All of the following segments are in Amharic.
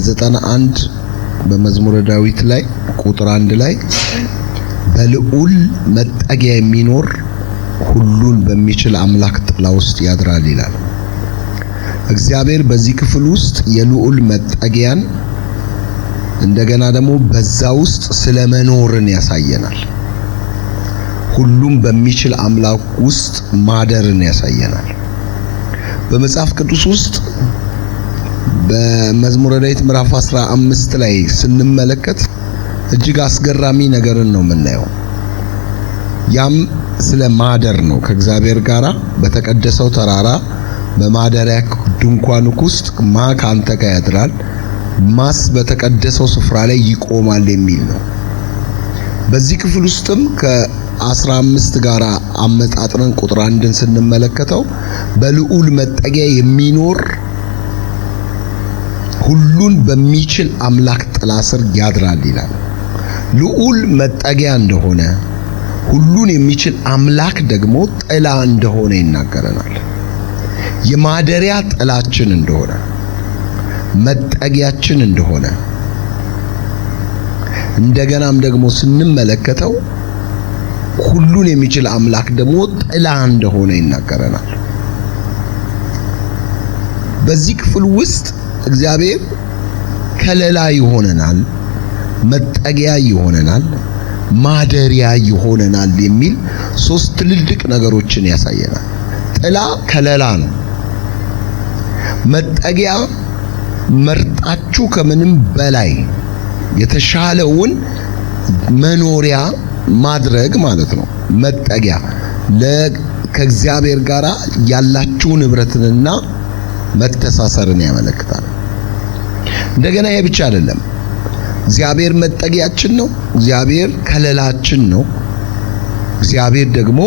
በ91 በመዝሙረ ዳዊት ላይ ቁጥር 1 ላይ በልዑል መጠጊያ የሚኖር ሁሉን በሚችል አምላክ ጥላ ውስጥ ያድራል ይላል። እግዚአብሔር በዚህ ክፍል ውስጥ የልዑል መጠጊያን እንደገና ደግሞ በዛ ውስጥ ስለመኖርን ያሳየናል። ሁሉም በሚችል አምላክ ውስጥ ማደርን ያሳየናል። በመጽሐፍ ቅዱስ ውስጥ በመዝሙረ ዳዊት ምዕራፍ 15 ላይ ስንመለከት እጅግ አስገራሚ ነገርን ነው የምናየው። ያም ስለ ማደር ነው። ከእግዚአብሔር ጋራ በተቀደሰው ተራራ በማደሪያ ድንኳን ውስጥ ካንተ ጋር ያድራል፣ ማስ በተቀደሰው ስፍራ ላይ ይቆማል የሚል ነው። በዚህ ክፍል ውስጥም ከ15 ጋራ አመጣጥረን ቁጥር 1ን ስንመለከተው በልዑል መጠጊያ የሚኖር ሁሉን በሚችል አምላክ ጥላ ስር ያድራል ይላል። ልዑል መጠጊያ እንደሆነ ሁሉን የሚችል አምላክ ደግሞ ጥላ እንደሆነ ይናገረናል። የማደሪያ ጥላችን እንደሆነ መጠጊያችን እንደሆነ እንደገናም ደግሞ ስንመለከተው ሁሉን የሚችል አምላክ ደግሞ ጥላ እንደሆነ ይናገረናል። በዚህ ክፍል ውስጥ እግዚአብሔር ከለላ ይሆነናል፣ መጠጊያ ይሆነናል፣ ማደሪያ ይሆነናል የሚል ሶስት ትልልቅ ነገሮችን ያሳየናል። ጥላ ከለላ ነው። መጠጊያ መርጣችሁ ከምንም በላይ የተሻለውን መኖሪያ ማድረግ ማለት ነው። መጠጊያ ከእግዚአብሔር ጋር ያላችሁን ህብረትንና መተሳሰርን ያመለክታል። እንደገና ይሄ ብቻ አይደለም። እግዚአብሔር መጠጊያችን ነው። እግዚአብሔር ከለላችን ነው። እግዚአብሔር ደግሞ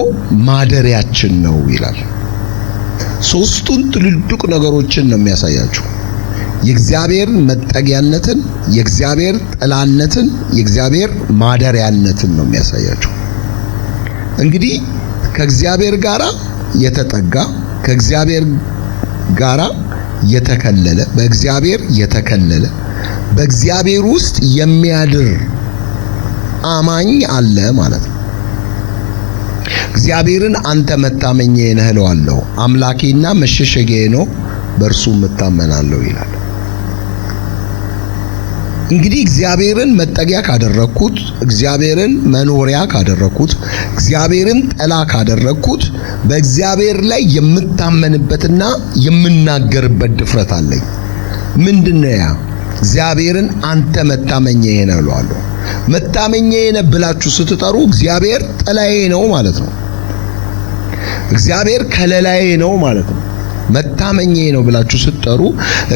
ማደሪያችን ነው ይላል። ሶስቱን ትልልቅ ነገሮችን ነው የሚያሳያችሁ። የእግዚአብሔር መጠጊያነትን፣ የእግዚአብሔር ጥላነትን፣ የእግዚአብሔር ማደሪያነትን ነው የሚያሳያችሁ። እንግዲህ ከእግዚአብሔር ጋራ የተጠጋ ከእግዚአብሔር ጋራ የተከለለ በእግዚአብሔር የተከለለ በእግዚአብሔር ውስጥ የሚያድር አማኝ አለ ማለት ነው። እግዚአብሔርን አንተ መታመኛዬ ነህ እለዋለሁ፣ አምላኬና መሸሸጊያዬ ነው፣ በእርሱ እታመናለሁ ይላል። እንግዲህ እግዚአብሔርን መጠጊያ ካደረኩት፣ እግዚአብሔርን መኖሪያ ካደረኩት፣ እግዚአብሔርን ጥላ ካደረኩት በእግዚአብሔር ላይ የምታመንበትና የምናገርበት ድፍረት አለኝ። ምንድነው ያ? እግዚአብሔርን አንተ መታመኛዬ ነህ እለዋለሁ። መታመኛዬ ነህ ብላችሁ ስትጠሩ እግዚአብሔር ጥላዬ ነው ማለት ነው። እግዚአብሔር ከለላዬ ነው ማለት ነው። መታመኛዬ ነው ብላችሁ ስትጠሩ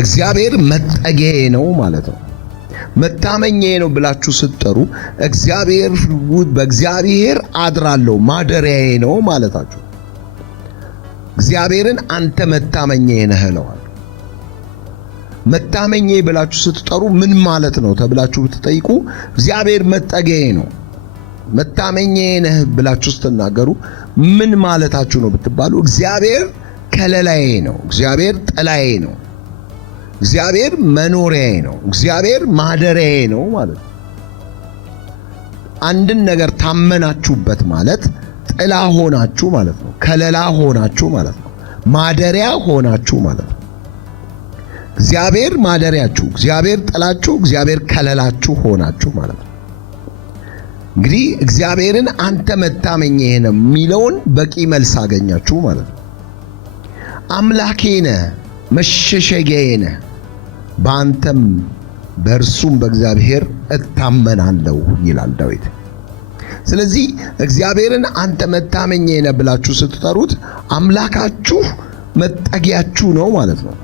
እግዚአብሔር መጠጊያዬ ነው ማለት ነው። መታመኛዬ ነው ብላችሁ ስትጠሩ በእግዚአብሔር አድራለሁ ማደሪያዬ ነው ማለታችሁ። እግዚአብሔርን አንተ መታመኛዬ ነህ እለዋለሁ። መታመኛዬ ብላችሁ ስትጠሩ ምን ማለት ነው ተብላችሁ ብትጠይቁ እግዚአብሔር መጠጊያዬ ነው። መታመኛዬ ነህ ብላችሁ ስትናገሩ ምን ማለታችሁ ነው ብትባሉ እግዚአብሔር ከለላዬ ነው፣ እግዚአብሔር ጥላዬ ነው፣ እግዚአብሔር መኖሪያዬ ነው፣ እግዚአብሔር ማደሪያዬ ነው ማለት ነው። አንድን ነገር ታመናችሁበት ማለት ጥላ ሆናችሁ ማለት ነው። ከለላ ሆናችሁ ማለት ነው። ማደሪያ ሆናችሁ ማለት ነው። እግዚአብሔር ማደሪያችሁ፣ እግዚአብሔር ጥላችሁ፣ እግዚአብሔር ከለላችሁ ሆናችሁ ማለት ነው። እንግዲህ እግዚአብሔርን አንተ መታመኛዬ ነህ የሚለውን በቂ መልስ አገኛችሁ ማለት ነው። አምላኬ ነህ፣ መሸሸጊያዬ ነህ፣ በአንተም በእርሱም በእግዚአብሔር እታመናለሁ ይላል ዳዊት። ስለዚህ እግዚአብሔርን አንተ መታመኛዬ ነህ ብላችሁ ስትጠሩት አምላካችሁ መጠጊያችሁ ነው ማለት ነው።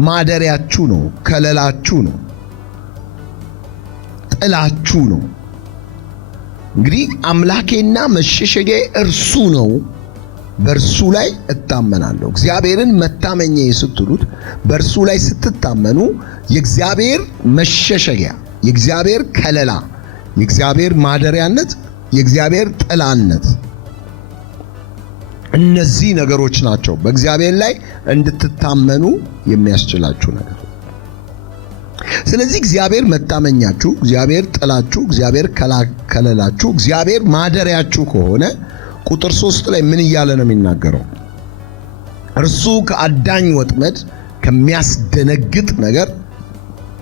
ማደሪያችሁ ነው፣ ከለላችሁ ነው፣ ጥላችሁ ነው። እንግዲህ አምላኬና መሸሸጊያዬ እርሱ ነው፣ በእርሱ ላይ እታመናለሁ። እግዚአብሔርን መታመኛዬ ስትሉት በእርሱ ላይ ስትታመኑ የእግዚአብሔር መሸሸጊያ፣ የእግዚአብሔር ከለላ፣ የእግዚአብሔር ማደሪያነት፣ የእግዚአብሔር ጥላነት እነዚህ ነገሮች ናቸው በእግዚአብሔር ላይ እንድትታመኑ የሚያስችላችሁ ነገር። ስለዚህ እግዚአብሔር መታመኛችሁ፣ እግዚአብሔር ጥላችሁ፣ እግዚአብሔር ከለላችሁ፣ እግዚአብሔር ማደሪያችሁ ከሆነ ቁጥር 3 ላይ ምን እያለ ነው የሚናገረው? እርሱ ከአዳኝ ወጥመድ ከሚያስደነግጥ ነገር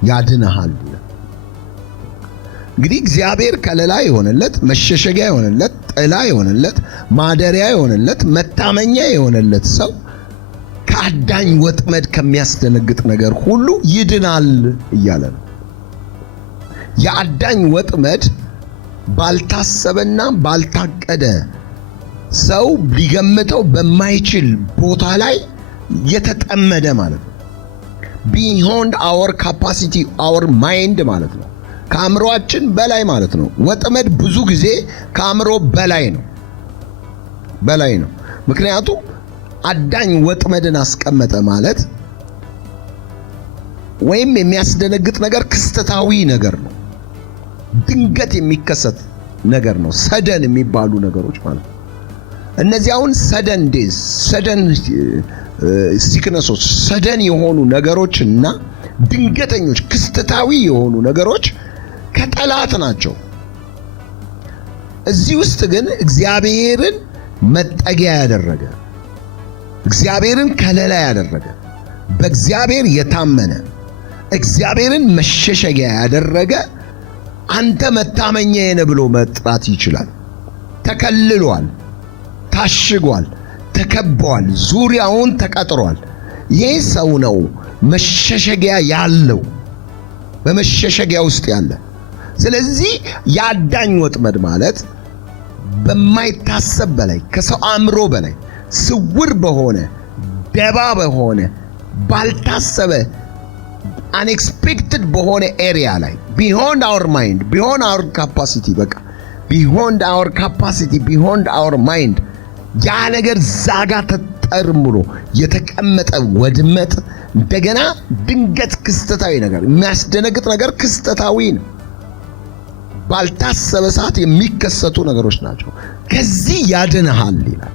ያድንሃል። እንግዲህ እግዚአብሔር ከለላ የሆነለት፣ መሸሸጊያ የሆነለት፣ ጥላ የሆነለት፣ ማደሪያ የሆነለት፣ መታመኛ የሆነለት ሰው ከአዳኝ ወጥመድ ከሚያስደነግጥ ነገር ሁሉ ይድናል እያለ ነው። የአዳኝ ወጥመድ ባልታሰበና ባልታቀደ ሰው ሊገምተው በማይችል ቦታ ላይ የተጠመደ ማለት ነው። ቢዮንድ አወር ካፓሲቲ አወር ማይንድ ማለት ነው። ከአእምሮአችን በላይ ማለት ነው። ወጥመድ ብዙ ጊዜ ከአእምሮ በላይ ነው። ምክንያቱም አዳኝ ወጥመድን አስቀመጠ ማለት ወይም የሚያስደነግጥ ነገር ክስተታዊ ነገር ነው። ድንገት የሚከሰት ነገር ነው። ሰደን የሚባሉ ነገሮች ማለት ነው። እነዚህ አሁን ሰደን ዴዝ፣ ሰደን ሲክነሶች፣ ሰደን የሆኑ ነገሮችና ድንገተኞች ክስተታዊ የሆኑ ነገሮች ከጠላት ናቸው። እዚህ ውስጥ ግን እግዚአብሔርን መጠጊያ ያደረገ፣ እግዚአብሔርን ከለላ ያደረገ፣ በእግዚአብሔር የታመነ፣ እግዚአብሔርን መሸሸጊያ ያደረገ አንተ መታመኛዬ ነህ ብሎ መጥራት ይችላል። ተከልሏል፣ ታሽጓል፣ ተከቧል፣ ዙሪያውን ተቀጥሯል። ይህ ሰው ነው መሸሸጊያ ያለው፣ በመሸሸጊያ ውስጥ ያለ። ስለዚህ የአዳኝ ወጥመድ ማለት በማይታሰብ በላይ፣ ከሰው አእምሮ በላይ ስውር በሆነ ደባ በሆነ ባልታሰበ አንኤክስፔክትድ በሆነ ኤሪያ ላይ ቢዮንድ አወር ማይንድ ቢዮንድ አወር ካፓሲቲ በቃ ቢዮንድ አወር ካፓሲቲ ቢዮንድ አወር ማይንድ ያ ነገር ዛጋ ተጠርምሮ የተቀመጠ ወድመት እንደገና ድንገት ክስተታዊ ነገር የሚያስደነግጥ ነገር ክስተታዊ ነው። ባልታሰበ ሰዓት የሚከሰቱ ነገሮች ናቸው። ከዚህ ያድንሃል ይላል።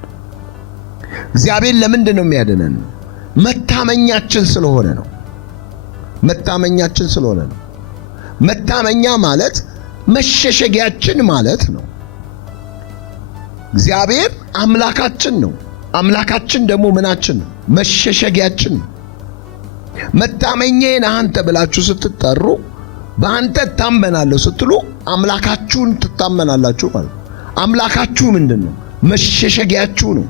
እግዚአብሔር ለምንድን ነው የሚያድነን? መታመኛችን ስለሆነ ነው። መታመኛችን ስለሆነ ነው። መታመኛ ማለት መሸሸጊያችን ማለት ነው። እግዚአብሔር አምላካችን ነው። አምላካችን ደግሞ ምናችን ነው? መሸሸጊያችን ነው። መታመኛዬ ነህ አንተ ብላችሁ ስትጠሩ፣ በአንተ እታመናለሁ ስትሉ አምላካችሁን ትታመናላችሁ ማለት ነው። አምላካችሁ ምንድን ነው? መሸሸጊያችሁ ነው።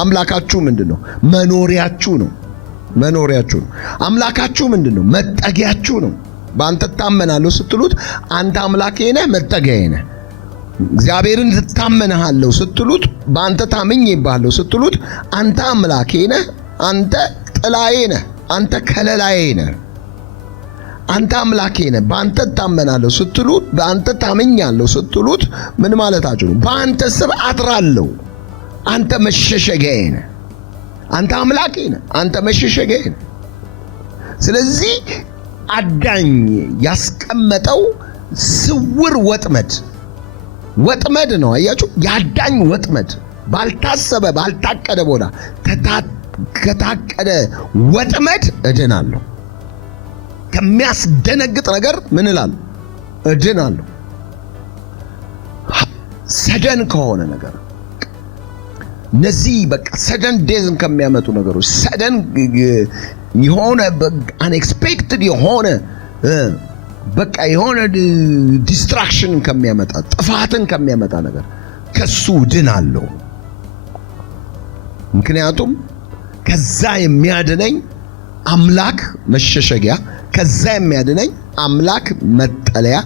አምላካችሁ ምንድን ነው? መኖሪያችሁ ነው። መኖሪያችሁ ነው። አምላካችሁ ምንድን ነው? መጠጊያችሁ ነው። በአንተ እታመናለሁ ስትሉት አንተ አምላኬ ነህ፣ መጠጊያዬ ነህ። እግዚአብሔርን ትታመናለሁ ስትሉት፣ በአንተ ታምኜብሃለሁ ስትሉት አንተ አምላኬ ነህ፣ አንተ ጥላዬ ነህ፣ አንተ ከለላዬ ነህ። አንተ አምላኬ ነህ፣ በአንተ እታመናለሁ ስትሉት፣ በአንተ ታምኛለሁ ስትሉት ምን ማለታችሁ ነው? በአንተ ስር አድራለሁ፣ አንተ መሸሸጊያዬ ነህ። አንተ አምላኬ ነህ፣ አንተ መሸሸጊያዬ ነህ። ስለዚህ አዳኝ ያስቀመጠው ስውር ወጥመድ ነው። አያችሁ? የአዳኝ ወጥመድ ባልታሰበ ባልታቀደ ቦታ ከታቀደ ወጥመድ እድናለሁ። ከሚያስደነግጥ ነገር ምን እላለሁ? እድናለሁ። ሰደን ከሆነ ነገር እነዚህ በቃ ሰደን ዴዝን ከሚያመጡ ነገሮች ሰደን የሆነ አንኤክስፔክትድ የሆነ በቃ የሆነ ዲስትራክሽንን ከሚያመጣ ጥፋትን ከሚያመጣ ነገር ከሱ ድናለሁ። ምክንያቱም ከዛ የሚያድነኝ አምላክ መሸሸጊያ፣ ከዛ የሚያድነኝ አምላክ መጠለያ፣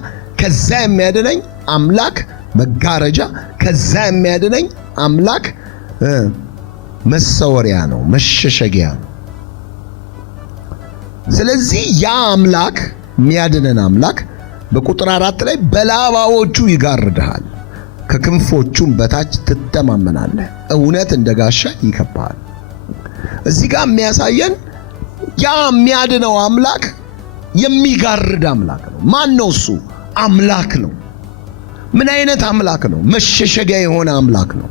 ከዛ የሚያድነኝ አምላክ መጋረጃ፣ ከዛ የሚያድነኝ አምላክ መሰወሪያ ነው፣ መሸሸጊያ ነው። ስለዚህ ያ አምላክ የሚያድነን አምላክ በቁጥር 4 ላይ በላባዎቹ ይጋርድሃል፣ ከክንፎቹም በታች ትተማመናለህ፣ እውነት እንደ ጋሻ ይከብብሃል። እዚህ ጋር የሚያሳየን ያ የሚያድነው አምላክ የሚጋርድ አምላክ ነው። ማን ነው እሱ? አምላክ ነው። ምን አይነት አምላክ ነው? መሸሸጊያ የሆነ አምላክ ነው።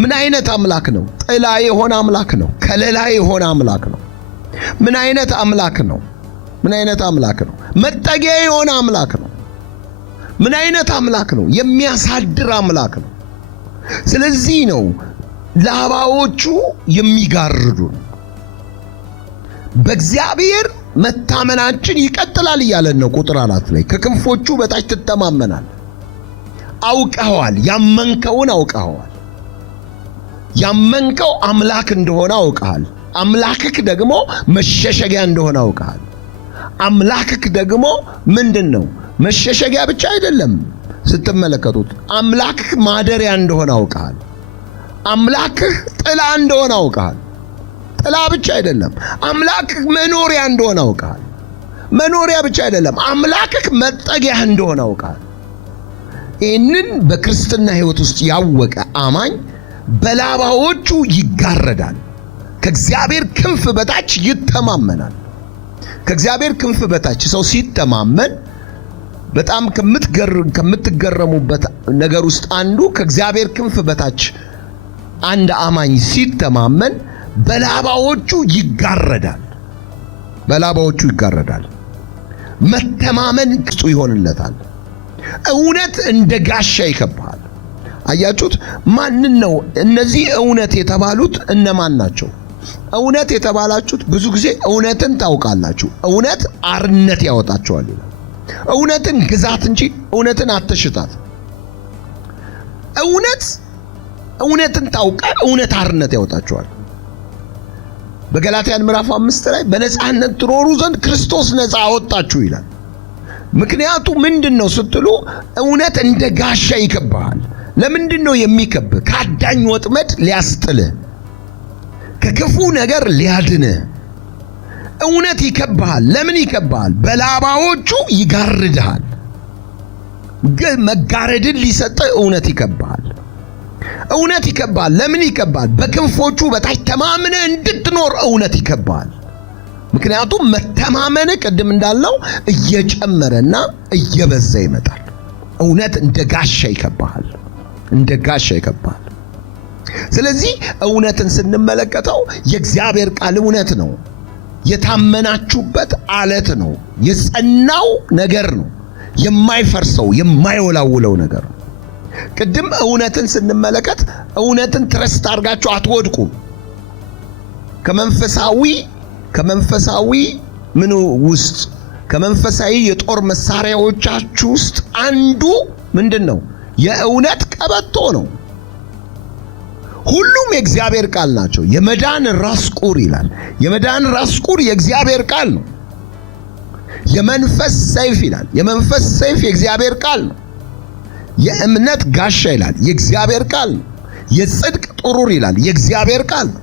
ምን አይነት አምላክ ነው? ጥላ የሆነ አምላክ ነው። ከለላ የሆነ አምላክ ነው። ምን አይነት አምላክ ነው? ምን አይነት አምላክ ነው? መጠጊያ የሆነ አምላክ ነው። ምን አይነት አምላክ ነው? የሚያሳድር አምላክ ነው። ስለዚህ ነው ላባዎቹ የሚጋርዱን። በእግዚአብሔር መታመናችን ይቀጥላል እያለን ነው። ቁጥር 4 ላይ ከክንፎቹ በታች ትተማመናል። አውቀዋል። ያመንከውን አውቀዋል። ያመንከው አምላክ እንደሆነ አውቀሃል። አምላክክ ደግሞ መሸሸጊያ እንደሆነ አውቀሃል። አምላክክ ደግሞ ምንድነው? መሸሸጊያ ብቻ አይደለም። ስትመለከቱት አምላክህ ማደሪያ እንደሆነ አውቀሃል። አምላክህ ጥላ እንደሆነ አውቀሃል። ጥላ ብቻ አይደለም፣ አምላክህ መኖሪያ እንደሆነ አውቀሃል። መኖሪያ ብቻ አይደለም፣ አምላክህ መጠጊያ እንደሆነ አውቀሃል። ይህንን በክርስትና ሕይወት ውስጥ ያወቀ አማኝ በላባዎቹ ይጋረዳል። ከእግዚአብሔር ክንፍ በታች ይተማመናል። ከእግዚአብሔር ክንፍ በታች ሰው ሲተማመን በጣም ከምትገረሙበት ነገር ውስጥ አንዱ ከእግዚአብሔር ክንፍ በታች አንድ አማኝ ሲተማመን በላባዎቹ ይጋረዳል። በላባዎቹ ይጋረዳል። መተማመን ቅጡ ይሆንለታል። እውነት እንደ ጋሻ ይከብሃል። አያችሁት? ማንን ነው እነዚህ እውነት የተባሉት? እነማን ናቸው? እውነት የተባላችሁት ብዙ ጊዜ እውነትን ታውቃላችሁ። እውነት አርነት ያወጣቸዋል ይላል። እውነትን ግዛት እንጂ እውነትን አትሽጣት። እውነትን ታውቃ እውነት አርነት ያወጣቸዋል። በገላትያን ምዕራፍ 5 ላይ በነጻነት ትኖሩ ዘንድ ክርስቶስ ነጻ አወጣችሁ ይላል። ምክንያቱ ምንድነው ስትሉ እውነት እንደ ጋሻ ይከብሃል። ለምንድነው የሚከብህ? ከአዳኝ ወጥመድ ሊያስጥልህ፣ ከክፉ ነገር ሊያድንህ እውነት ይከብሃል። ለምን ይከብሃል? በላባዎቹ ይጋርድሃል። መጋረድን ሊሰጥህ እውነት ይከብሃል። እውነት ይከብሃል። ለምን ይከብሃል? በክንፎቹ በታች ተማምነህ እንድትኖር እውነት ይከብሃል። ምክንያቱም መተማመን ቅድም እንዳልነው እየጨመረና እየበዛ ይመጣል። እውነት እንደ ጋሻ ይከብሃል። እንደ ጋሻ ይከብሃል። ስለዚህ እውነትን ስንመለከተው የእግዚአብሔር ቃል እውነት ነው። የታመናችሁበት አለት ነው። የጸናው ነገር ነው። የማይፈርሰው የማይወላውለው ነገር ነው። ቅድም እውነትን ስንመለከት እውነትን ትረስት አድርጋችሁ አትወድቁም። ከመንፈሳዊ ምን ውስጥ ከመንፈሳዊ የጦር መሳሪያዎቻችሁ ውስጥ አንዱ ምንድነው? የእውነት ቀበቶ ነው። ሁሉም የእግዚአብሔር ቃል ናቸው። የመዳን ራስ ቁር ይላል። የመዳን ራስ ቁር የእግዚአብሔር ቃል ነው። የመንፈስ ሰይፍ ይላል። የመንፈስ ሰይፍ የእግዚአብሔር ቃል ነው። የእምነት ጋሻ ይላል። የእግዚአብሔር ቃል ነው። የጽድቅ ጥሩር ይላል። የእግዚአብሔር ቃል ነው።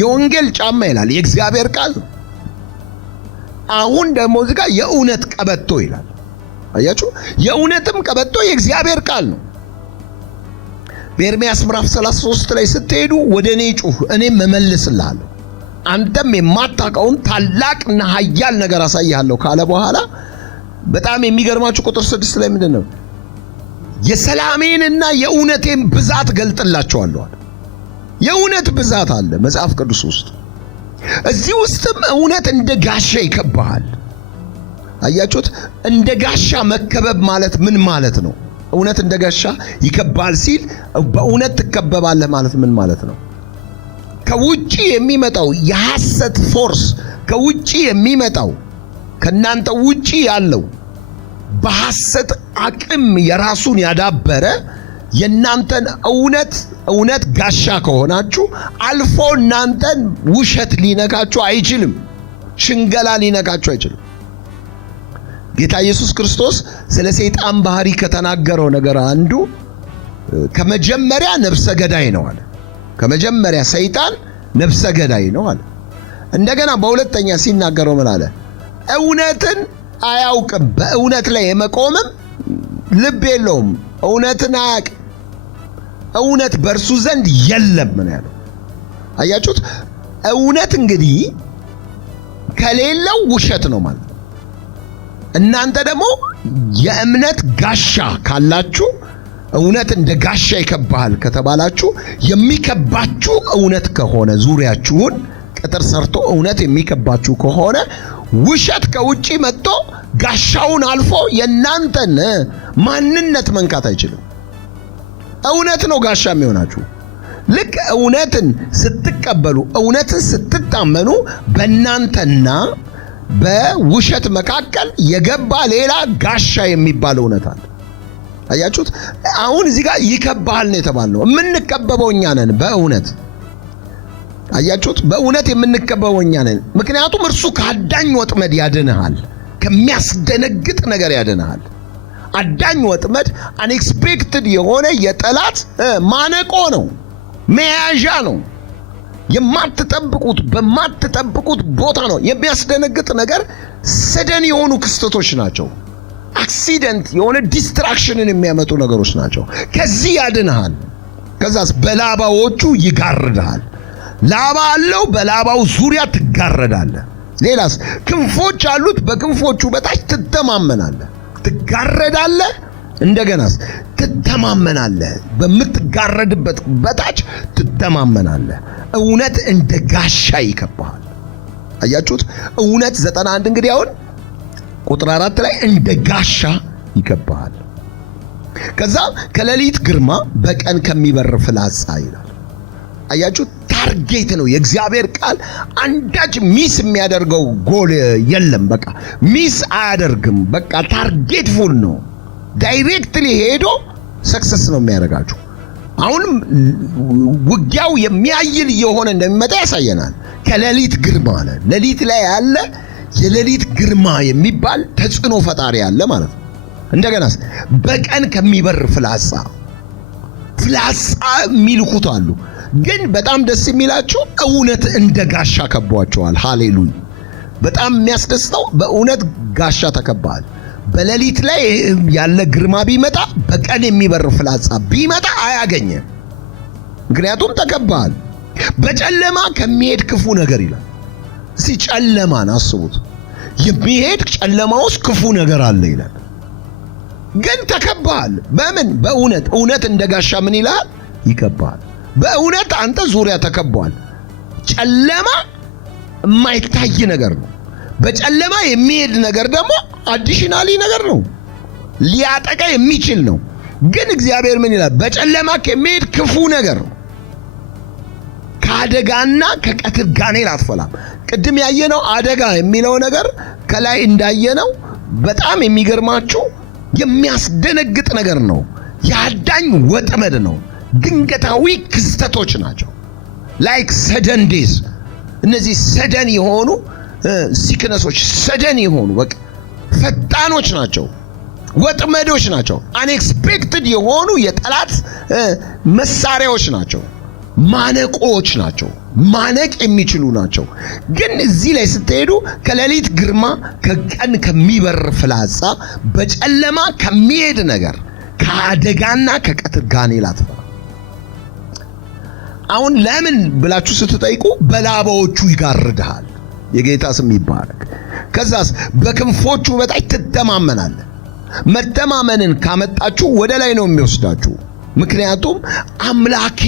የወንጌል ጫማ ይላል። የእግዚአብሔር ቃል ነው። አሁን ደግሞ እዚህ ጋር የእውነት ቀበቶ ይላል። አያችሁ? የእውነትም ቀበቶ የእግዚአብሔር ቃል ነው። በኤርምያስ ምዕራፍ 33 ላይ ስትሄዱ ወደ እኔ ጩህ እኔም እመልስልሃለሁ፣ አንተም የማታውቀውን ታላቅና ኃያል ነገር አሳይሃለሁ ካለ በኋላ በጣም የሚገርማችሁ ቁጥር 6 ላይ ምንድነው? የሰላሜንና የእውነቴን ብዛት ገልጥላቸዋለሁ። የእውነት ብዛት አለ መጽሐፍ ቅዱስ ውስጥ። እዚህ ውስጥም እውነት እንደ ጋሻ ይከብሃል። አያችሁት? እንደ ጋሻ መከበብ ማለት ምን ማለት ነው? እውነት እንደ ጋሻ ይከብሃል ሲል በእውነት ትከበባለህ ማለት ምን ማለት ነው? ከውጪ የሚመጣው የሐሰት ፎርስ፣ ከውጪ የሚመጣው ከናንተ ውጪ ያለው በሐሰት አቅም የራሱን ያዳበረ የናንተን እውነት ጋሻ ከሆናችሁ አልፎ እናንተን ውሸት ሊነካችሁ አይችልም። ሽንገላ ሊነካችሁ አይችልም። ጌታ ኢየሱስ ክርስቶስ ስለ ሰይጣን ባህሪ ከተናገረው ነገር አንዱ ከመጀመሪያ ነፍሰ ገዳይ ነው አለ። ከመጀመሪያ ሰይጣን ነፍሰ ገዳይ ነው አለ። እንደገና በሁለተኛ ሲናገረው ምን አለ? እውነትን አያውቅም፣ በእውነት ላይ የመቆምም ልብ የለውም። እውነትን አያውቅም፣ እውነት በእርሱ ዘንድ የለም ነው ያለው። አያችሁት? እውነት እንግዲህ ከሌለው ውሸት ነው ማለት ነው። እናንተ ደግሞ የእምነት ጋሻ ካላችሁ እውነት እንደ ጋሻ ይከብሃል ከተባላችሁ የሚከባችሁ እውነት ከሆነ ዙሪያችሁን ቅጥር ሰርቶ እውነት የሚከባችሁ ከሆነ ውሸት ከውጪ መጥቶ ጋሻውን አልፎ የናንተን ማንነት መንካት አይችልም። እውነት ነው ጋሻ የሚሆናችሁ። ልክ እውነትን ስትቀበሉ፣ እውነትን ስትታመኑ በእናንተና በውሸት መካከል የገባ ሌላ ጋሻ የሚባል እውነት አለ። አያችሁት? አሁን እዚህ ጋር ይከባሃል ነው የተባለው። የምንከበበው እኛ ነን በእውነት። አያችሁት? በእውነት የምንከበበው እኛ ነን። ምክንያቱም እርሱ ከአዳኝ ወጥመድ ያድንሃል፣ ከሚያስደነግጥ ነገር ያድንሃል። አዳኝ ወጥመድ አንኤክስፔክትድ የሆነ የጠላት ማነቆ ነው፣ መያዣ ነው። የማትጠብቁት በማትጠብቁት ቦታ ነው። የሚያስደነግጥ ነገር ሰደን የሆኑ ክስተቶች ናቸው። አክሲደንት የሆነ ዲስትራክሽንን የሚያመጡ ነገሮች ናቸው። ከዚህ ያድንሃል። ከዛስ በላባዎቹ ይጋርድሃል። ላባ አለው፣ በላባው ዙሪያ ትጋረዳለህ። ሌላስ ክንፎች አሉት፣ በክንፎቹ በታች ትተማመናለህ፣ ትጋረዳለህ። እንደገናስ ትተማመናለህ። በምትጋረድበት በታች ትተማመናለህ። እውነት እንደ ጋሻ ይከባሃል። አያችሁት? እውነት 91 እንግዲህ አሁን ቁጥር 4 ላይ እንደ ጋሻ ይከባሃል። ከዛ ከሌሊት ግርማ በቀን ከሚበር ፍላጻ ይላል። አያችሁት? ታርጌት ነው የእግዚአብሔር ቃል። አንዳች ሚስ የሚያደርገው ጎል የለም። በቃ ሚስ አያደርግም። በቃ ታርጌት ፉል ነው። ዳይሬክትሊ ሄዶ ሰክሰስ ነው የሚያደርጋችሁ። አሁንም ውጊያው የሚያይል የሆነ እንደሚመጣ ያሳየናል። ከሌሊት ግርማ አለ። ሌሊት ላይ ያለ የሌሊት ግርማ የሚባል ተጽዕኖ ፈጣሪ ያለ ማለት ነው። እንደገናስ በቀን ከሚበር ፍላጻ የሚልኩት አሉ። ግን በጣም ደስ የሚላቸው እውነት እንደ ጋሻ ከቧቸዋል። ሃሌሉያ! በጣም የሚያስደስተው በእውነት ጋሻ ተከባል። በሌሊት ላይ ያለ ግርማ ቢመጣ፣ በቀን የሚበር ፍላጻ ቢመጣ አያገኘም። ምክንያቱም ተከባል። በጨለማ ከሚሄድ ክፉ ነገር ይላል። እስቲ ጨለማን አስቡት። የሚሄድ ጨለማ ውስጥ ክፉ ነገር አለ ይላል። ግን ተከባል። በምን? በእውነት። እውነት እንደ ጋሻ ምን ይላል? ይከባል። በእውነት አንተ ዙሪያ ተከቧል። ጨለማ የማይታይ ነገር ነው። በጨለማ የሚሄድ ነገር ደግሞ አዲሽናሊ ነገር ነው፣ ሊያጠቃ የሚችል ነው። ግን እግዚአብሔር ምን ይላል? በጨለማ ከሚሄድ ክፉ ነገር ከአደጋና ከቀትር ጋኔን አትፈላም። ቅድም ያየነው አደጋ የሚለው ነገር ከላይ እንዳየነው በጣም የሚገርማችሁ የሚያስደነግጥ ነገር ነው። የአዳኝ ወጥመድ ነው። ድንገታዊ ክስተቶች ናቸው። ላይክ ሰደን ዴዝ። እነዚህ ሰደን የሆኑ ሲክነሶች፣ ሰደን የሆኑ በቃ ፈጣኖች ናቸው፣ ወጥመዶች ናቸው። አንኤክስፔክትድ የሆኑ የጠላት መሳሪያዎች ናቸው፣ ማነቆዎች ናቸው፣ ማነቅ የሚችሉ ናቸው። ግን እዚህ ላይ ስትሄዱ ከሌሊት ግርማ፣ ከቀን ከሚበር ፍላጻ፣ በጨለማ ከሚሄድ ነገር፣ ከአደጋና ከቀትር ጋኔን አትፈራ። አሁን ለምን ብላችሁ ስትጠይቁ በላባዎቹ ይጋርድሃል። የጌታ ስም ይባረክ። ከዛስ በክንፎቹ በታች ትተማመናለህ። መተማመንን ካመጣችሁ ወደ ላይ ነው የሚወስዳችሁ። ምክንያቱም አምላኬ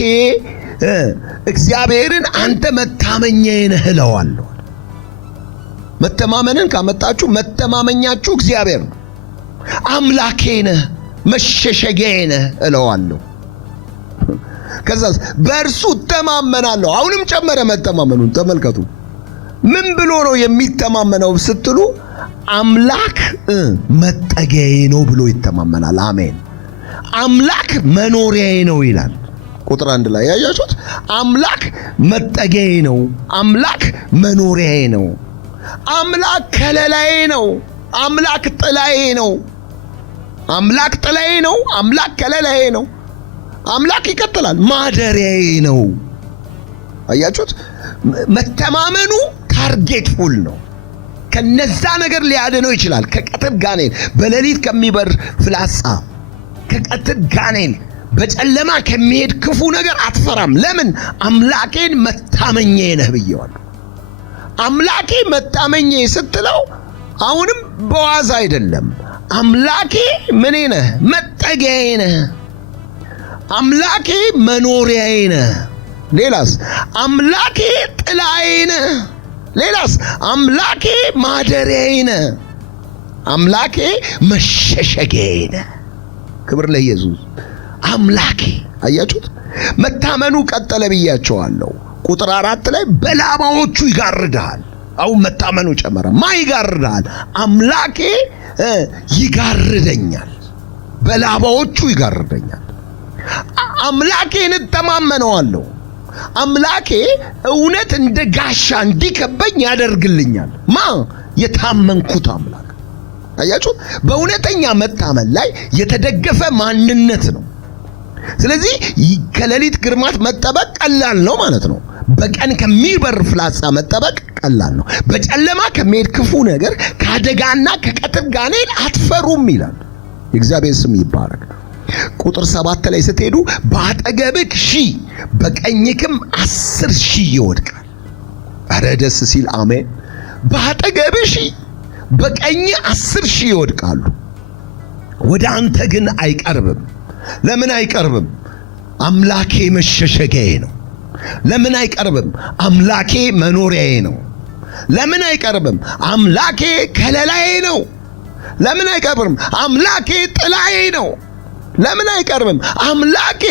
እግዚአብሔርን አንተ መታመኛዬ ነህ እለዋለሁ። መተማመንን ካመጣችሁ መተማመኛችሁ እግዚአብሔር ነው። አምላኬ ነህ፣ መሸሸጊያዬ ነህ እለዋለሁ። ከዛስ በእርሱ እተማመናለሁ። አሁንም ጨመረ መተማመኑን። ተመልከቱ። ምን ብሎ ነው የሚተማመነው ስትሉ፣ አምላክ መጠጊያዬ ነው ብሎ ይተማመናል። አሜን። አምላክ መኖሪያዬ ነው ይላል። ቁጥር 1 ላይ ያያችሁት? አምላክ መጠጊያዬ ነው፣ አምላክ መኖሪያዬ ነው፣ አምላክ ከለላዬ ነው፣ አምላክ ጥላዬ ነው። አምላክ ጥላዬ ነው፣ አምላክ ከለላዬ ነው። አምላክ ይቀጥላል፣ ማደሪያዬ ነው። አያችሁት? መተማመኑ ታርጌት ፉል ነው። ከነዛ ነገር ሊያድነው ይችላል። ከቀትር ጋኔን፣ በሌሊት ከሚበር ፍላጻ፣ ከቀትር ጋኔን፣ በጨለማ ከሚሄድ ክፉ ነገር አትፈራም። ለምን? አምላኬን መታመኛዬ ነህ ብየዋለሁ። አምላኬ መታመኛዬ ስትለው አሁንም በዋዛ አይደለም። አምላኬ ምኔ ነህ? መጠጊያዬ ነህ። አምላኬ መኖሪያዬ ነህ። ሌላስ? አምላኬ ጥላዬ ነህ። ሌላስ? አምላኬ ማደሪያዬ ነህ፣ አምላኬ መሸሸጊያዬ ነህ። ክብር ለኢየሱስ። አምላኬ። አያችሁት? መታመኑ ቀጠለ ብያቸዋለሁ። ቁጥር 4 ላይ በላባዎቹ ይጋርዳል። አሁን መታመኑ ጨመረ። ማ ይጋርዳል? አምላኬ ይጋርደኛል፣ በላባዎቹ ይጋርደኛል። አምላኬን እተማመነዋለሁ። አምላኬ እውነት እንደ ጋሻ እንዲከበኝ ያደርግልኛል። ማ? የታመንኩት አምላክ። አያችሁ፣ በእውነተኛ መታመን ላይ የተደገፈ ማንነት ነው። ስለዚህ ከሌሊት ግርማት መጠበቅ ቀላል ነው ማለት ነው። በቀን ከሚበር ፍላጻ መጠበቅ ቀላል ነው። በጨለማ ከሚሄድ ክፉ ነገር ከአደጋና ከቀትር ጋኔን አትፈሩም ይላል። የእግዚአብሔር ስም ይባረክ። ቁጥር 7 ላይ ስትሄዱ በአጠገብህ 1000 በቀኝክም 10,000 ይወድቃል። ኧረ ደስ ሲል! አሜን። በአጠገብህ 1000 በቀኝ 10,000 ይወድቃሉ፣ ወደ አንተ ግን አይቀርብም። ለምን አይቀርብም? አምላኬ መሸሸጊያዬ ነው። ለምን አይቀርብም? አምላኬ መኖሪያዬ ነው። ለምን አይቀርብም? አምላኬ ከለላዬ ነው። ለምን አይቀርብም? አምላኬ ጥላዬ ነው። ለምን አይቀርብም? አምላኬ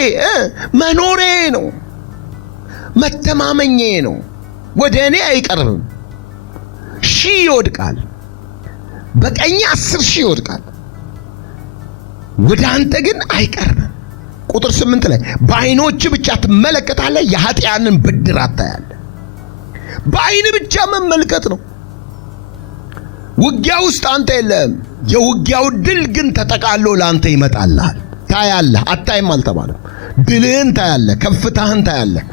መኖሪያዬ ነው፣ መተማመኛዬ ነው። ወደ እኔ አይቀርብም። 1000 ይወድቃል፣ በቀኝ 10,000 ይወድቃል፣ ወደ አንተ ግን አይቀርብም። ቁጥር 8 ላይ በዓይኖች ብቻ ትመለከታለህ፣ የኃጢአንን ብድራት ታያለህ። በዓይን ብቻ መመልከት ነው። ውጊያ ውስጥ አንተ የለህም። የውጊያው ድል ግን ተጠቃሎ ለአንተ ይመጣልሃል። ታያለህ። አታይም አልተባለም። ድልህን ታያለህ፣ ከፍታህን ታያለህ።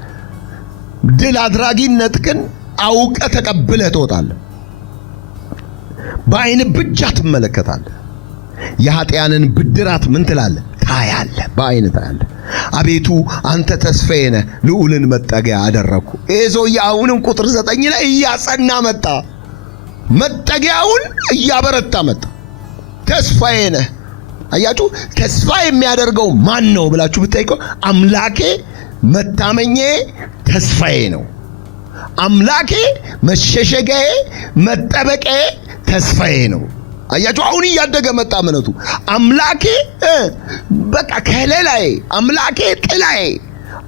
ድል አድራጊነትህን አውቀህ ተቀብለህ ትወጣለህ። በዓይን ብቻ ትመለከታለህ፣ የኃጢአንን ብድራት ምን ትላለህ? ታያለህ። በዓይን ታያለህ። አቤቱ አንተ ተስፋዬ ነህ፣ ልዑልን መጠጊያ አደረግኩ። ይሄ ሰውዬ አሁንም ቁጥር 9 ላይ እያጸና መጣ። መጠጊያውን እያበረታ መጣ። ተስፋዬ ነህ። አያችሁ፣ ተስፋ የሚያደርገው ማን ነው ብላችሁ ብታይቀው፣ አምላኬ መታመኛዬ ተስፋዬ ነው። አምላኬ መሸሸጊያዬ መጠበቂያዬ ተስፋዬ ነው። አያችሁ፣ አሁን እያደገ መጣ እምነቱ። አምላኬ በቃ ከለላዬ፣ አምላኬ ጥላዬ፣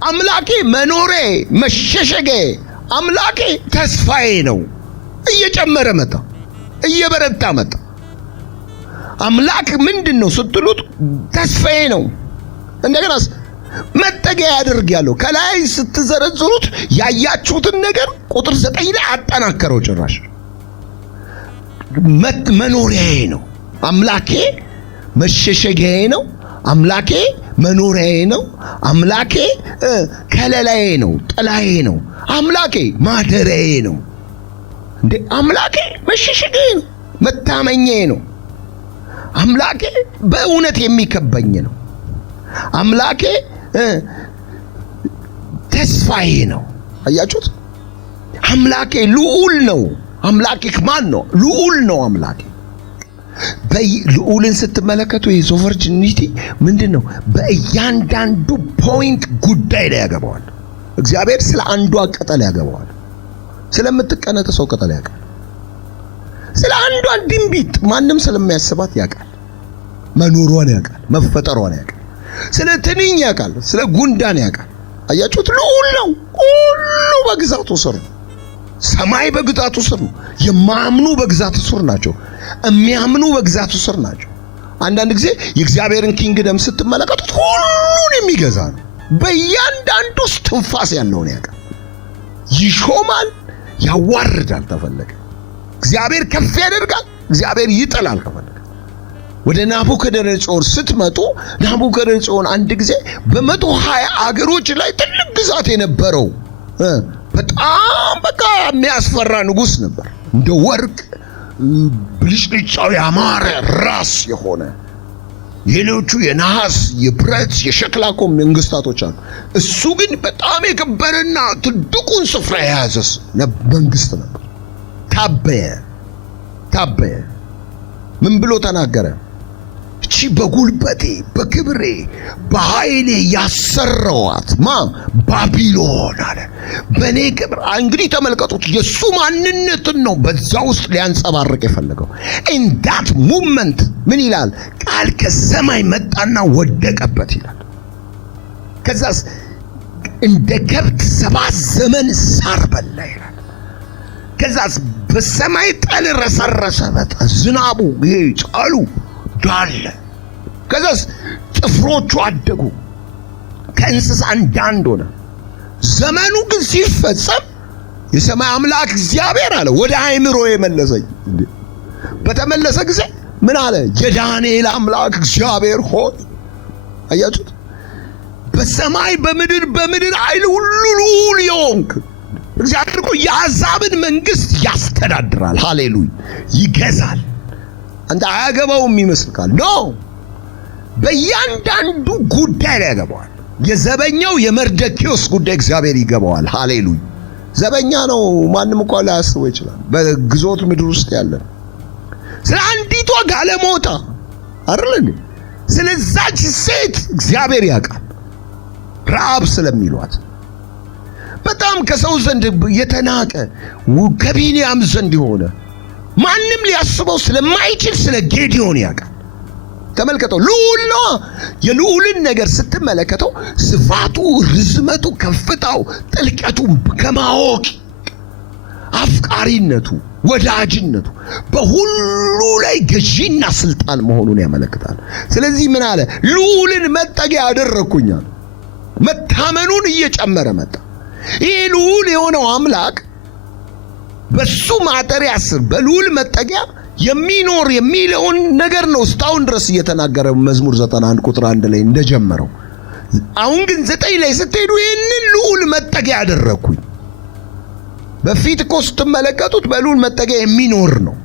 አምላኬ መኖሪያዬ መሸሸጊያዬ፣ አምላኬ ተስፋዬ ነው። እየጨመረ መጣ፣ እየበረታ መጣ። አምላክ ምንድን ነው ስትሉት ተስፋዬ ነው። እንደገና መጠጊያ ያደርጋለሁ። ከላይ ስትዘረዝሩት ያያችሁትን ነገር ቁጥር 9 ላይ አጠናከረው። ጭራሽ መኖሪያዬ ነው። አምላኬ መሸሸጊያዬ ነው። አምላኬ መኖሪያዬ ነው። አምላኬ ከለላዬ ነው፣ ጥላዬ ነው። አምላኬ ማደሪያዬ ነው። እንዴ! አምላኬ መሸሸጊያዬ ነው፣ መታመኛዬ ነው። አምላኬ በእውነት የሚከበኝ ነው። አምላኬ ተስፋዬ ነው። አያችሁት? አምላኬ ልዑል ነው። አምላኬ ማን ነው? ልዑል ነው አምላኬ። ልዑልን ስትመለከቱ የሶቨርጂኒቲ ምንድን ነው? በእያንዳንዱ ፖይንት ጉዳይ ላይ ያገባዋል። እግዚአብሔር ስለ አንዷ ቅጠል ያገባዋል። ስለምትቀነጥሰው ቅጠል ያውቃል። ስለ አንዷ ድንቢጥ ማንም ስለሚያስባት ያውቃል። መኖሯን ያውቃል። መፈጠሯን ያውቃል። ስለ ትንኝ ያውቃል። ስለ ጉንዳን ያውቃል። አያችሁት? ልዑል ነው። ሁሉ በግዛቱ ስር ነው። ሰማይ በግዛቱ ስር ነው። የማያምኑ በግዛቱ ስር ናቸው። የሚያምኑ በግዛቱ ስር ናቸው። አንዳንድ ጊዜ የእግዚአብሔርን ኪንግደም ስትመለከቱት ሁሉን የሚገዛ ነው። በእያንዳንዱ ውስጥ ትንፋስ ያለውን ያውቃል። ይሾማል፣ ያዋርዳል። ተፈለገ እግዚአብሔር ከፍ ያደርጋል፣ እግዚአብሔር ይጥላል። ከፈለገ ወደ ናቡከደነጾር ስትመጡ ናቡከደነጾር አንድ ጊዜ በ120 አገሮች ላይ ትልቅ ግዛት የነበረው በጣም በቃ የሚያስፈራ ንጉሥ ነበር። እንደ ወርቅ ብልጭልጫው ያማረ ራስ የሆነ ሌሎቹ የነሐስ የብረት የሸክላ እኮ መንግስታቶች አሉ። እሱ ግን በጣም የከበረና ትልቁን ስፍራ የያዘ መንግስት ነበር። ታበየ። ምን ብሎ ተናገረ? እቺ በጉልበቴ በክብሬ በኃይሌ ያሰራዋት ባቢሎን አለ በኔ ክብር። እንግዲህ ተመልከቱት የሱ ማንነትን ነው በዛ ውስጥ ሊያንጸባርቅ የፈለገው። in that moment ምን ይላል? ቃል ከሰማይ መጣና ወደቀበት ይላል። ከዛስ እንደ ከብት 7 ዘመን ሳር በላ ይላል። ከዛስ በሰማይ ጠል ረሰረሰበት፣ ዝናቡ ይሄ ጫሉ ዳለ። ከዛስ ጥፍሮቹ አደጉ፣ ከእንስሳ እንዳንድ ሆነ። ዘመኑ ግን ሲፈጸም የሰማይ አምላክ እግዚአብሔር አለ ወደ አእምሮ የመለሰኝ። በተመለሰ ጊዜ ምን አለ? የዳንኤል አምላክ እግዚአብሔር ሆይ። አያችሁት? በሰማይ በምድር ኃይል ሁሉ ልዑል የሆንክ እግዚአብሔር እኮ የአሕዛብን መንግስት ያስተዳድራል። ሃሌሉያ! ይገዛል። አንተ አያገባውም ይመስልካል? ኖ፣ በእያንዳንዱ ጉዳይ ላይ ያገባዋል። የዘበኛው የመርደኪዮስ ጉዳይ እግዚአብሔር ይገባዋል። ሃሌሉያ! ዘበኛ ነው፣ ማንም እኮ ላያስበው ይችላል። በግዞት ምድር ውስጥ ያለ ስለ አንዲቷ ጋለሞታ አይደል? ስለዛች ሴት እግዚአብሔር ያውቃል። ረዓብ ስለሚሏት በጣም ከሰው ዘንድ የተናቀ ከቢንያም ዘንድ የሆነ ማንም ሊያስበው ስለማይችል ስለ ጌዲዮን ያውቃል። ተመልከተው፣ ልዑል ነው። የልዑልን ነገር ስትመለከተው ስፋቱ፣ ርዝመቱ፣ ከፍታው፣ ጥልቀቱ ከማወቅ አፍቃሪነቱ፣ ወዳጅነቱ በሁሉ ላይ ገዢና ስልጣን መሆኑን ያመለክታል። ስለዚህ ምን አለ? ልዑልን መጠጊያ አደረኩኛል። መታመኑን እየጨመረ መጣ። ይህ ልዑል የሆነው አምላክ በሱ ማጠሪያ ስር በልዑል መጠጊያ የሚኖር የሚለውን ነገር ነው እስካሁን ድረስ እየተናገረ መዝሙር 91 ቁጥር 1 ላይ እንደጀመረው። አሁን ግን 9 ላይ ስትሄዱ ይህንን ልዑል መጠጊያ አደረኩኝ። በፊት እኮ ስትመለከቱት በልዑል መጠጊያ የሚኖር ነው።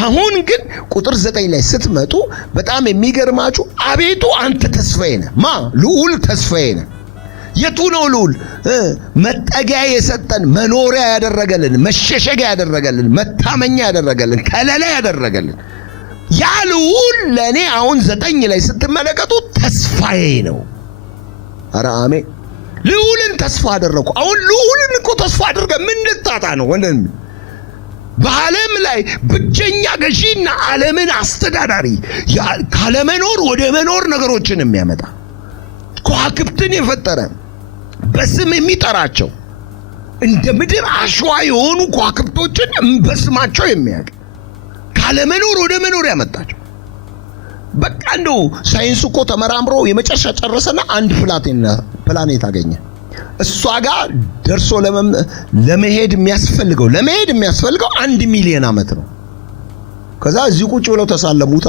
አሁን ግን ቁጥር 9 ላይ ስትመጡ በጣም የሚገርማችሁ አቤቱ አንተ ተስፋዬ ነህ። ልዑል ተስፋዬ ነህ። የቱ ነው ልዑል? መጠጊያ የሰጠን፣ መኖሪያ ያደረገልን፣ መሸሸጊያ ያደረገልን፣ መታመኛ ያደረገልን፣ ከለላ ያደረገልን ያ ልዑል ለእኔ አሁን 9 ላይ ስትመለከቱ ተስፋዬ ነው። ኧረ አሜን። ልዑልን ተስፋ አደረኩ። አሁን ልዑልን እኮ ተስፋ አድርገ ምን ልታጣ ነው? ወንድም በዓለም ላይ ብቸኛ ገዢና ዓለምን አስተዳዳሪ ካለመኖር ወደ መኖር ነገሮችን የሚያመጣ ከዋክብትን የፈጠረ በስም የሚጠራቸው እንደ ምድር አሸዋ የሆኑ ከዋክብቶችን በስማቸው የሚያውቅ ካለመኖር ወደ መኖር ያመጣቸው። በቃ እንደው ሳይንስ እኮ ተመራምሮ የመጨረሻ ጨረሰና አንድ ፕላኔት አገኘ። እሷ ጋር ደርሶ ለመሄድ የሚያስፈልገው 1 ሚሊዮን ዓመት ነው። ከዛ እዚህ ቁጭ ብለው ተሳለሙታ።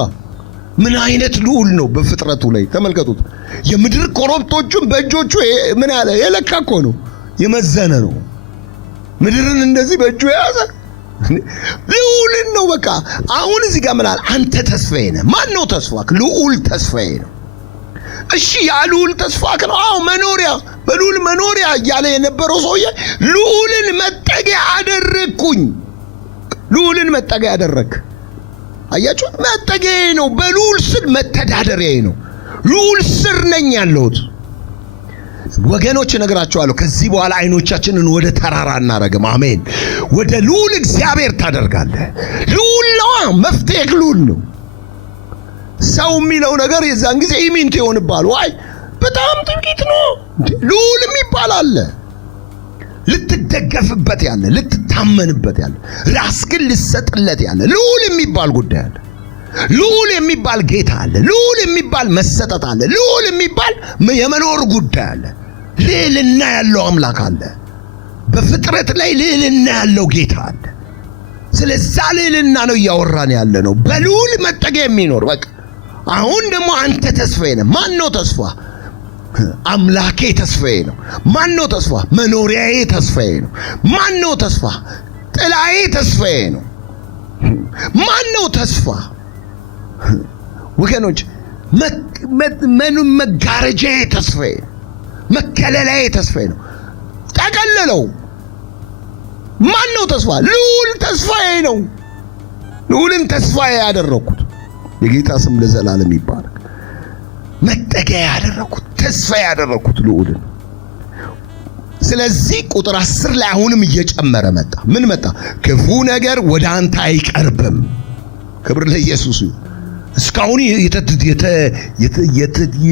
ምን አይነት ልዑል ነው በፍጥረቱ ላይ ተመልከቱት። የምድር ኮረብቶቹን በእጆቹ ምን ያለ የለካ እኮ ነው፣ የመዘነ ነው። ምድርን እንደዚህ በእጁ የያዘ ልዑልን ነው። በቃ አሁን እዚህ ጋር ምን አለ? አንተ ተስፋዬ ነህ። ማን ነው ተስፋክ? ልዑል ተስፋዬ ነው። እሺ ያ ልዑል ተስፋክ ነው። አዎ መኖሪያ፣ በልዑል መኖሪያ እያለ የነበረው ሰውዬ ልዑልን መጠጊያ አደረግኩኝ። ልዑልን መጠጊያ አደረግ። አያችሁ፣ መጠጊያዬ ነው። በልዑል ስር መተዳደሪያዬ ነው። ልዑል ስር ነኝ ያለሁት። ወገኖች እነግራቸዋለሁ፣ ከዚህ በኋላ አይኖቻችንን ወደ ተራራ እናረግም። አሜን። ወደ ልዑል እግዚአብሔር ታደርጋለህ። ልዑል ነው፣ መፍትሄ ልዑል ነው። ሰው የሚለው ነገር የዛን ጊዜ ኢሚንት ይሆንባል። ዋይ በጣም ጥቂት ነው። ልዑል የሚባል አለ፣ ልትደገፍበት ያለ፣ ልትታመንበት ያለ፣ ራስህን ልትሰጥለት ያለ ልዑል የሚባል ጉዳይ አለ። ልዑል የሚባል ጌታ አለ። ልዑል የሚባል መሰጠት አለ። ልዑል የሚባል የመኖር ጉዳይ አለ። ልዕልና ያለው አምላክ አለ። በፍጥረት ላይ ልዕልና ያለው ጌታ አለ። ስለዛ ልዕልና ነው እያወራን ያለ ነው። በልዑል መጠጊያ የሚኖር በቃ። አሁን ደግሞ አንተ ተስፋዬ ነህ። ማን ነው ተስፋ? አምላኬ ተስፋዬ ነው። ማን ነው ተስፋ? መኖሪያዬ ተስፋዬ ነው። ማን ነው ተስፋ? ጥላዬ ተስፋዬ ነው። ማን ነው ተስፋ? ወገኖች መጋረጃዬ ተስፋዬ ነው። መከለላዬ ተስፋዬ ነው። ጠቀለለው። ማን ነው ተስፋ? ልዑል ተስፋዬ ነው። ልዑልን ተስፋዬ ያደረኩት የጌታ ስም ለዘላለም ይባረክ። መጠጊያ ያደረኩት ተስፋ ያደረኩት ልዑልን። ስለዚህ ቁጥር 10 ላይ አሁንም እየጨመረ መጣ። ምን መጣ? ክፉ ነገር ወደ አንተ አይቀርብም። ክብር ለኢየሱስ። እስካሁን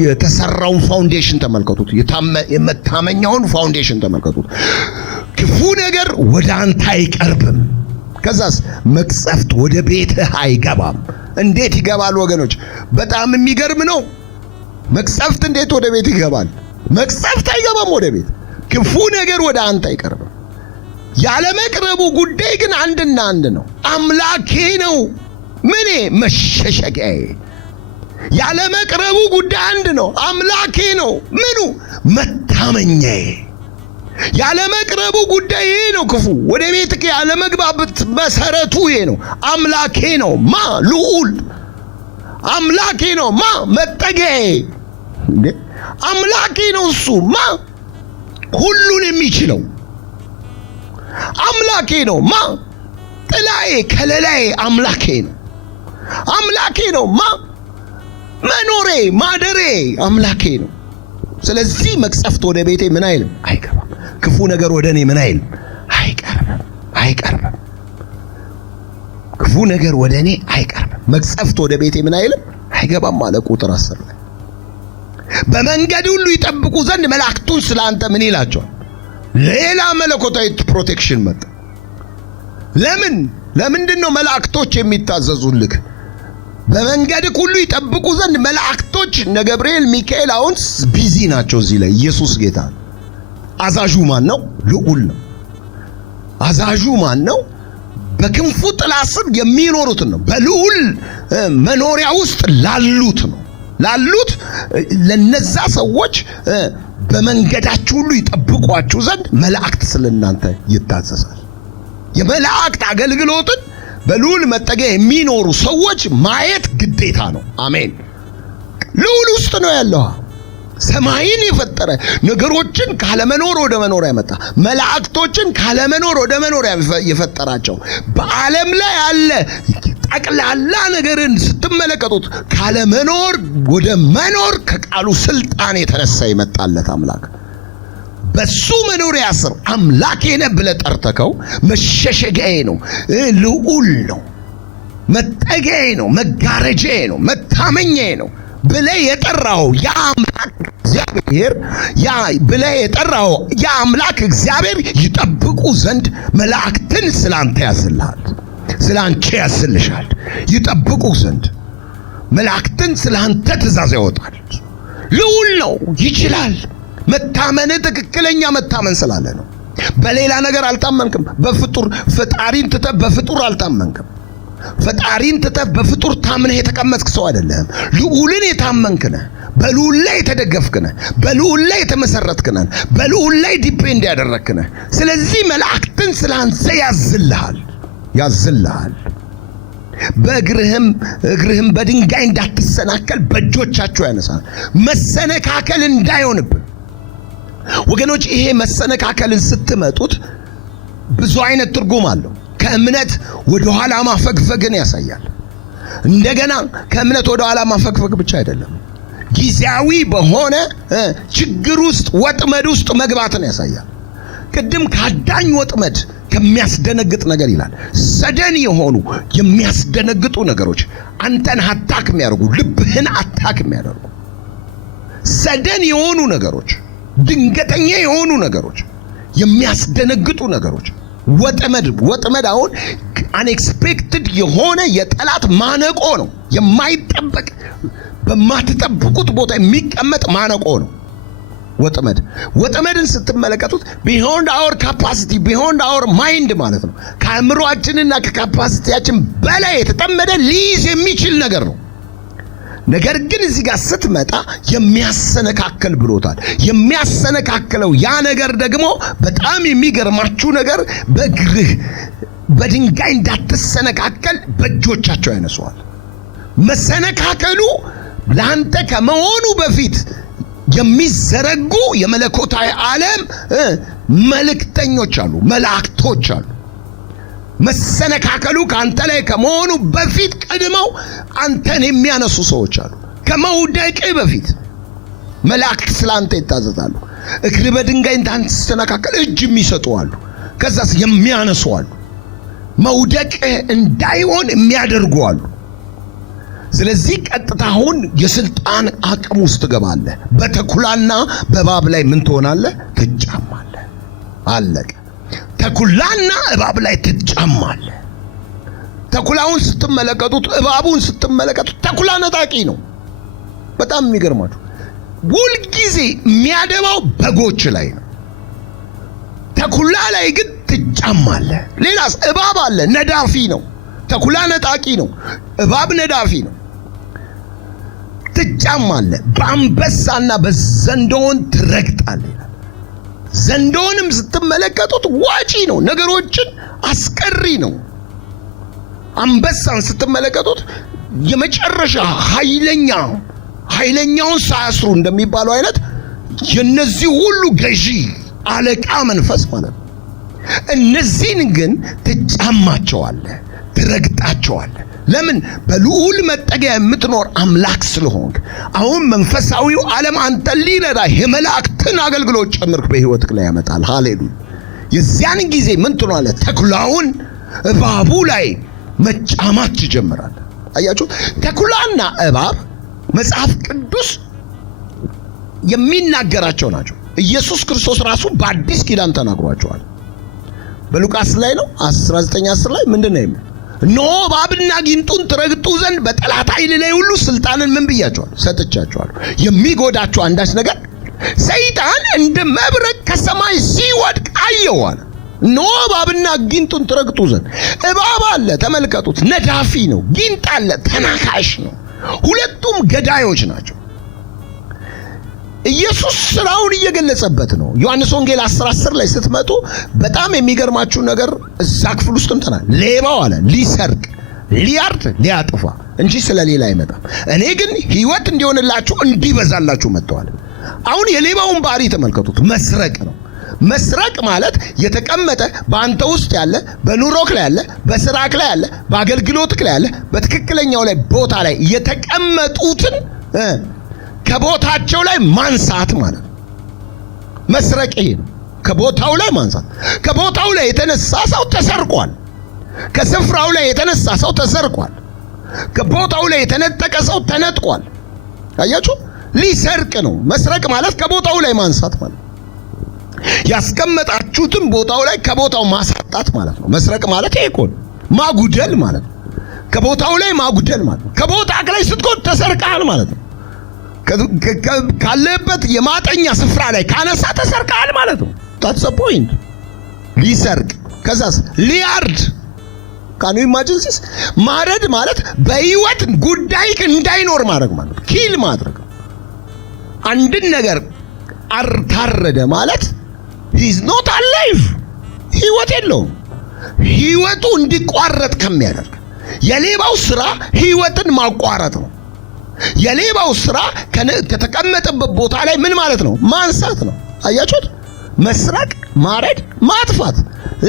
የተሰራውን ፋውንዴሽን ተመልከቱት። የመታመኛውን ፋውንዴሽን ተመልከቱት። ክፉ ነገር ወደ አንተ አይቀርብም። ከዛስ መቅሰፍት ወደ ቤትህ አይገባም። እንዴት ይገባል ወገኖች? በጣም የሚገርም ነው። መቅሰፍት እንዴት ወደ ቤት ይገባል? መቅሰፍት አይገባም ወደ ቤት። ክፉ ነገር ወደ አንተ አይቀርብም። ያለ መቅረቡ ጉዳይ ግን አንድና አንድ ነው። አምላኬ ነው ምኔ መሸሸጊያዬ። ያለ መቅረቡ ጉዳይ አንድ ነው። አምላኬ ነው ምኑ መታመኛዬ። ያለ መቅረቡ ጉዳይ ይሄ ነው። ክፉ ወደ ቤትህ ያለ መግባት መሰረቱ ይሄ ነው። አምላኬ ነው ማ ልዑል። አምላኬ ነው ማ መጠጊያዬ። እንዴ አምላኬ ነው እሱ ማ ሁሉን የሚችለው። አምላኬ ነው ማ ጥላዬ ከለላዬ። አምላኬ ነው። አምላኬ ነው ማ መኖሬ ማደሬ። አምላኬ ነው። ስለዚህ መቅሰፍት ወደ ቤቴ ምን አይልም አይገባም። ክፉ ነገር ወደ እኔ ምን አይልም አይቀርብም። ክፉ ነገር ወደ እኔ አይቀርብም። መቅሰፍት ወደ ቤቴ ምን አይልም አይገባም አለ ቁጥር 10 ላይ። በመንገድ ሁሉ ይጠብቁ ዘንድ መላእክቱን ስላንተ ምን ይላቸዋል? ሌላ መለኮታዊ ፕሮቴክሽን መጣ። ለምንድን ነው መላእክቶች የሚታዘዙልህ? በመንገድ ሁሉ ይጠብቁ ዘንድ መላእክቶች እነ ገብርኤል ሚካኤል አሁን ቢዚ ናቸው እዚህ ላይ። ኢየሱስ ጌታ። አዛዡ ማን ነው? ልዑል ነው። አዛዡ ማን ነው? በክንፉ ጥላ ስር የሚኖሩትን ነው። በልዑል መኖሪያ ውስጥ ላሉት ነው። ለነዛ ሰዎች በመንገዳችሁ ሁሉ ይጠብቋችሁ ዘንድ መላእክት ስለናንተ ይታዘዛል። የመላእክት አገልግሎትን በልዑል መጠጊያ የሚኖሩ ሰዎች ማየት ግዴታ ነው። አሜን። ልዑል ውስጥ ነው ያለው። ሰማይን የፈጠረ ነገሮችን ካለመኖር ወደ መኖር ያመጣ፣ መላእክቶችን ካለመኖር ወደ መኖር የፈጠራቸው፣ በዓለም ላይ ያለ ጠቅላላ ነገርን ስትመለከቱት ካለመኖር ወደ መኖር ከቃሉ ስልጣን የተነሳ ይመጣለት አምላክ። በሱ መኖሪያ ስር አምላኬ ነህ ብለህ ጠርተከው መሸሸጊያዬ ነው፣ ልዑል ነው፣ መጠጊያዬ ነው፣ መጋረጃዬ ነው፣ መታመኛዬ ነው ብለህ የጠራው ያ አምላክ እግዚአብሔር ብለህ የጠራው ያ አምላክ እግዚአብሔር ይጠብቁ ዘንድ መላእክትን ስላንተ ያዝልሃል፣ ስላንቺ ያዝልሻል። ይጠብቁ ዘንድ መላእክትን ስላንተ ትእዛዝ ያወጣል። ልዑል ነው፣ ይችላል። መታመን ትክክለኛ መታመን ስላለ ነው። በሌላ ነገር አልታመንክም። ፈጣሪን ትተህ በፍጡር አልታመንክም። ፈጣሪን ትተህ በፍጡር ታምነህ የተቀመጥክ ሰው አይደለም። ልዑልን የታመንክ ነህ። በልዑል ላይ የተደገፍክ ነህ። በልዑል ላይ የተመሰረትክ ነህ። በልዑል ላይ ዲፔንድ ያደረግክ ነህ። ስለዚህ መላእክትን ስላንተ ያዝልሃል። እግርህም በድንጋይ እንዳትሰናከል በእጆቻቸው ያነሳል። መሰነካከል እንዳይሆንብን ወገኖች። ይሄ መሰነካከልን ስትመጡት ብዙ አይነት ትርጉም አለው። ከእምነት ወደ ኋላ ማፈግፈግን ያሳያል። እንደገና ከእምነት ወደ ኋላ ማፈግፈግ ብቻ አይደለም፣ ጊዜያዊ በሆነ ችግር ውስጥ ወጥመድ ውስጥ መግባትን ያሳያል። ቅድም ከአዳኝ ወጥመድ ከሚያስደነግጥ ነገር ይላል። ሰደን የሆኑ የሚያስደነግጡ ነገሮች አንተን አታክ የሚያደርጉ፣ ልብህን አታክ የሚያደርጉ ሰደን የሆኑ ነገሮች፣ ድንገተኛ የሆኑ ነገሮች፣ የሚያስደነግጡ ነገሮች፣ ወጥመድ አሁን አንኤክስፔክትድ የሆነ የጠላት ማነቆ ነው። የማይጠበቅ በማትጠብቁት ቦታ የሚቀመጥ ማነቆ ነው ወጥመድን ስትመለከቱት ቢዮንድ አወር ካፓሲቲ ቢዮንድ አወር ማይንድ ማለት ነው። ከአእምሮአችንና ከካፓሲቲያችን በላይ የተጠመደ ሊይዝ የሚችል ነገር ነው። ነገር ግን እዚህ ጋር ስትመጣ የሚያሰነካከል ብሎታል። የሚያሰነካክለው ያ ነገር ደግሞ በጣም የሚገርማችሁ ነገር በእግርህ በድንጋይ እንዳትሰነካከል በእጆቻቸው ያነሱዋል። መሰነካከሉ ለአንተ ከመሆኑ በፊት የሚዘረጉ የመለኮታዊ ዓለም መልእክተኞች አሉ፣ መላእክቶች አሉ። መሰነካከሉ ካንተ ላይ ከመሆኑ በፊት ቀድመው አንተን የሚያነሱ ሰዎች አሉ። ከመውደቅ በፊት መላእክት ስላንተ ይታዘዛሉ። እግር በድንጋይ እንዳትሰነካከል እጅም ይሰጡዋሉ። ከዛስ የሚያነሱዋሉ። መውደቅ እንዳይሆን የሚያደርጉዋሉ። ስለዚህ ቀጥታ አሁን የስልጣን አቅም ውስጥ ትገባለህ። በተኩላና በእባብ ላይ ምን ትሆናለህ? ትጫማለህ። አለቀ። ተኩላና እባብ ላይ ትጫማለህ። ተኩላውን ስትመለከቱት፣ እባቡን ስትመለከቱት ተኩላ ነጣቂ ነው። በጣም የሚገርማችሁ ሁልጊዜ የሚያደባው በጎች ላይ ነው። ተኩላ ላይ ግን ትጫማለህ። ሌላስ እባብ አለ፣ ነዳፊ ነው። ተኩላ ነጣቂ ነው፣ እባብ ነዳፊ ነው። ትጫማለህ። በአንበሳና በዘንዶውን ትረግጣለህ ይላል። ዘንዶውንም ስትመለከቱት ዋጪ ነው፣ ነገሮችን አስቀሪ ነው። አንበሳን ስትመለከቱት የመጨረሻ ኃይለኛውን ሳያስሩ እንደሚባለው አይነት የነዚህ ሁሉ ገዢ አለቃ መንፈስ ማለት ነው። እነዚህን ግን ትጫማቸዋለህ፣ ትረግጣቸዋለህ። ለምን? በልዑል መጠጊያ የምትኖር አምላክ ስለሆንክ። አሁን መንፈሳዊው ዓለም አንተን ሊረዳ የመላእክትን አገልግሎት ጨምርክ በሕይወትክ ላይ ያመጣል። ሃሌሉያ! የዚያን ጊዜ ምን ትሆናለህ? ተኩላውን እባቡ ላይ መጫማት ትጀምራለህ። አያችሁ፣ ተኩላና እባብ መጽሐፍ ቅዱስ የሚናገራቸው ናቸው። ኢየሱስ ክርስቶስ ራሱ በአዲስ ኪዳን ተናግሯቸዋል። በሉቃስ ላይ ነው 19:10 ላይ ምንድነው የሚለው? እነሆ እባብና ጊንጡን ትረግጡ ዘንድ በጠላት ኃይል ላይ ሁሉ ስልጣንን ምን ብያቸዋለሁ? ሰጥቻቸዋለሁ። የሚጎዳቸው አንዳች ነገር ሰይጣን እንደ መብረቅ ከሰማይ ሲወድቅ አየሁ አለ። እነሆ እባብና ጊንጡን ትረግጡ ዘንድ። እባብ አለ፣ ተመልከቱት፣ ነዳፊ ነው። ጊንጥ አለ፣ ተናካሽ ነው። ሁለቱም ገዳዮች ናቸው። ኢየሱስ ስራውን እየገለጸበት ነው። ዮሐንስ ወንጌል 10:10 ላይ ስትመጡ በጣም የሚገርማችሁ ነገር እዛ ክፍል ውስጥ እንተና ሌባው አለ ሊሰርቅ፣ ሊያርድ፣ ሊያጥፋ እንጂ ስለሌላ አይመጣም። እኔ ግን ሕይወት እንዲሆንላችሁ እንዲበዛላችሁ መጥተዋል። አሁን የሌባውን ባህሪ ተመልከቱት። መስረቅ ነው። መስረቅ ማለት የተቀመጠ በአንተ ውስጥ ያለ፣ በኑሮክ ላይ ያለ፣ በስራክ ላይ ያለ፣ በአገልግሎትክ ላይ ያለ፣ በትክክለኛው ላይ ቦታ ላይ የተቀመጡትን ከቦታቸው ላይ ማንሳት ማለት ነው። መስረቅ ይሄ ነው። ከቦታው ላይ ማንሳት። ከቦታው ላይ የተነሳ ሰው ተሰርቋል። ከስፍራው ላይ የተነሳ ሰው ተሰርቋል። ከቦታው ላይ የተነጠቀ ሰው ተነጥቋል። አያችሁ፣ ሊሰርቅ ነው። መስረቅ ማለት ከቦታው ላይ ማንሳት ማለት ነው። ያስቀመጣችሁትን ቦታው ላይ ከቦታው ማሳጣት ማለት ነው። መስረቅ ማለት ይሄ እኮ ነው። ማጉደል ማለት ነው። ከቦታው ላይ ማጉደል ማለት ነው። ከቦታክ ላይ ስትቆጥ ተሰርቀሃል ማለት ነው። ካለበት የማጠኛ ስፍራ ላይ ካነሳ ተሰርቀሃል ማለት ነው። that's the point። ሊሰርቅ፣ ከዛስ ሊያርድ። ካኑ ኢማጂንስ ማረድ ማለት በህይወት ጉዳይክ እንዳይኖር ማድረግ ማለት ኪል ማድረግ። አንድን ነገር ታረደ ማለት he is not alive፣ ህይወት የለውም። ህይወቱ እንዲቋረጥ ከሚያደርግ የሌባው ስራ ህይወትን ማቋረጥ ነው። የሌባው ስራ ከተቀመጠበት ቦታ ላይ ምን ማለት ነው? ማንሳት ነው። አያችሁት? መስረቅ፣ ማረድ፣ ማጥፋት።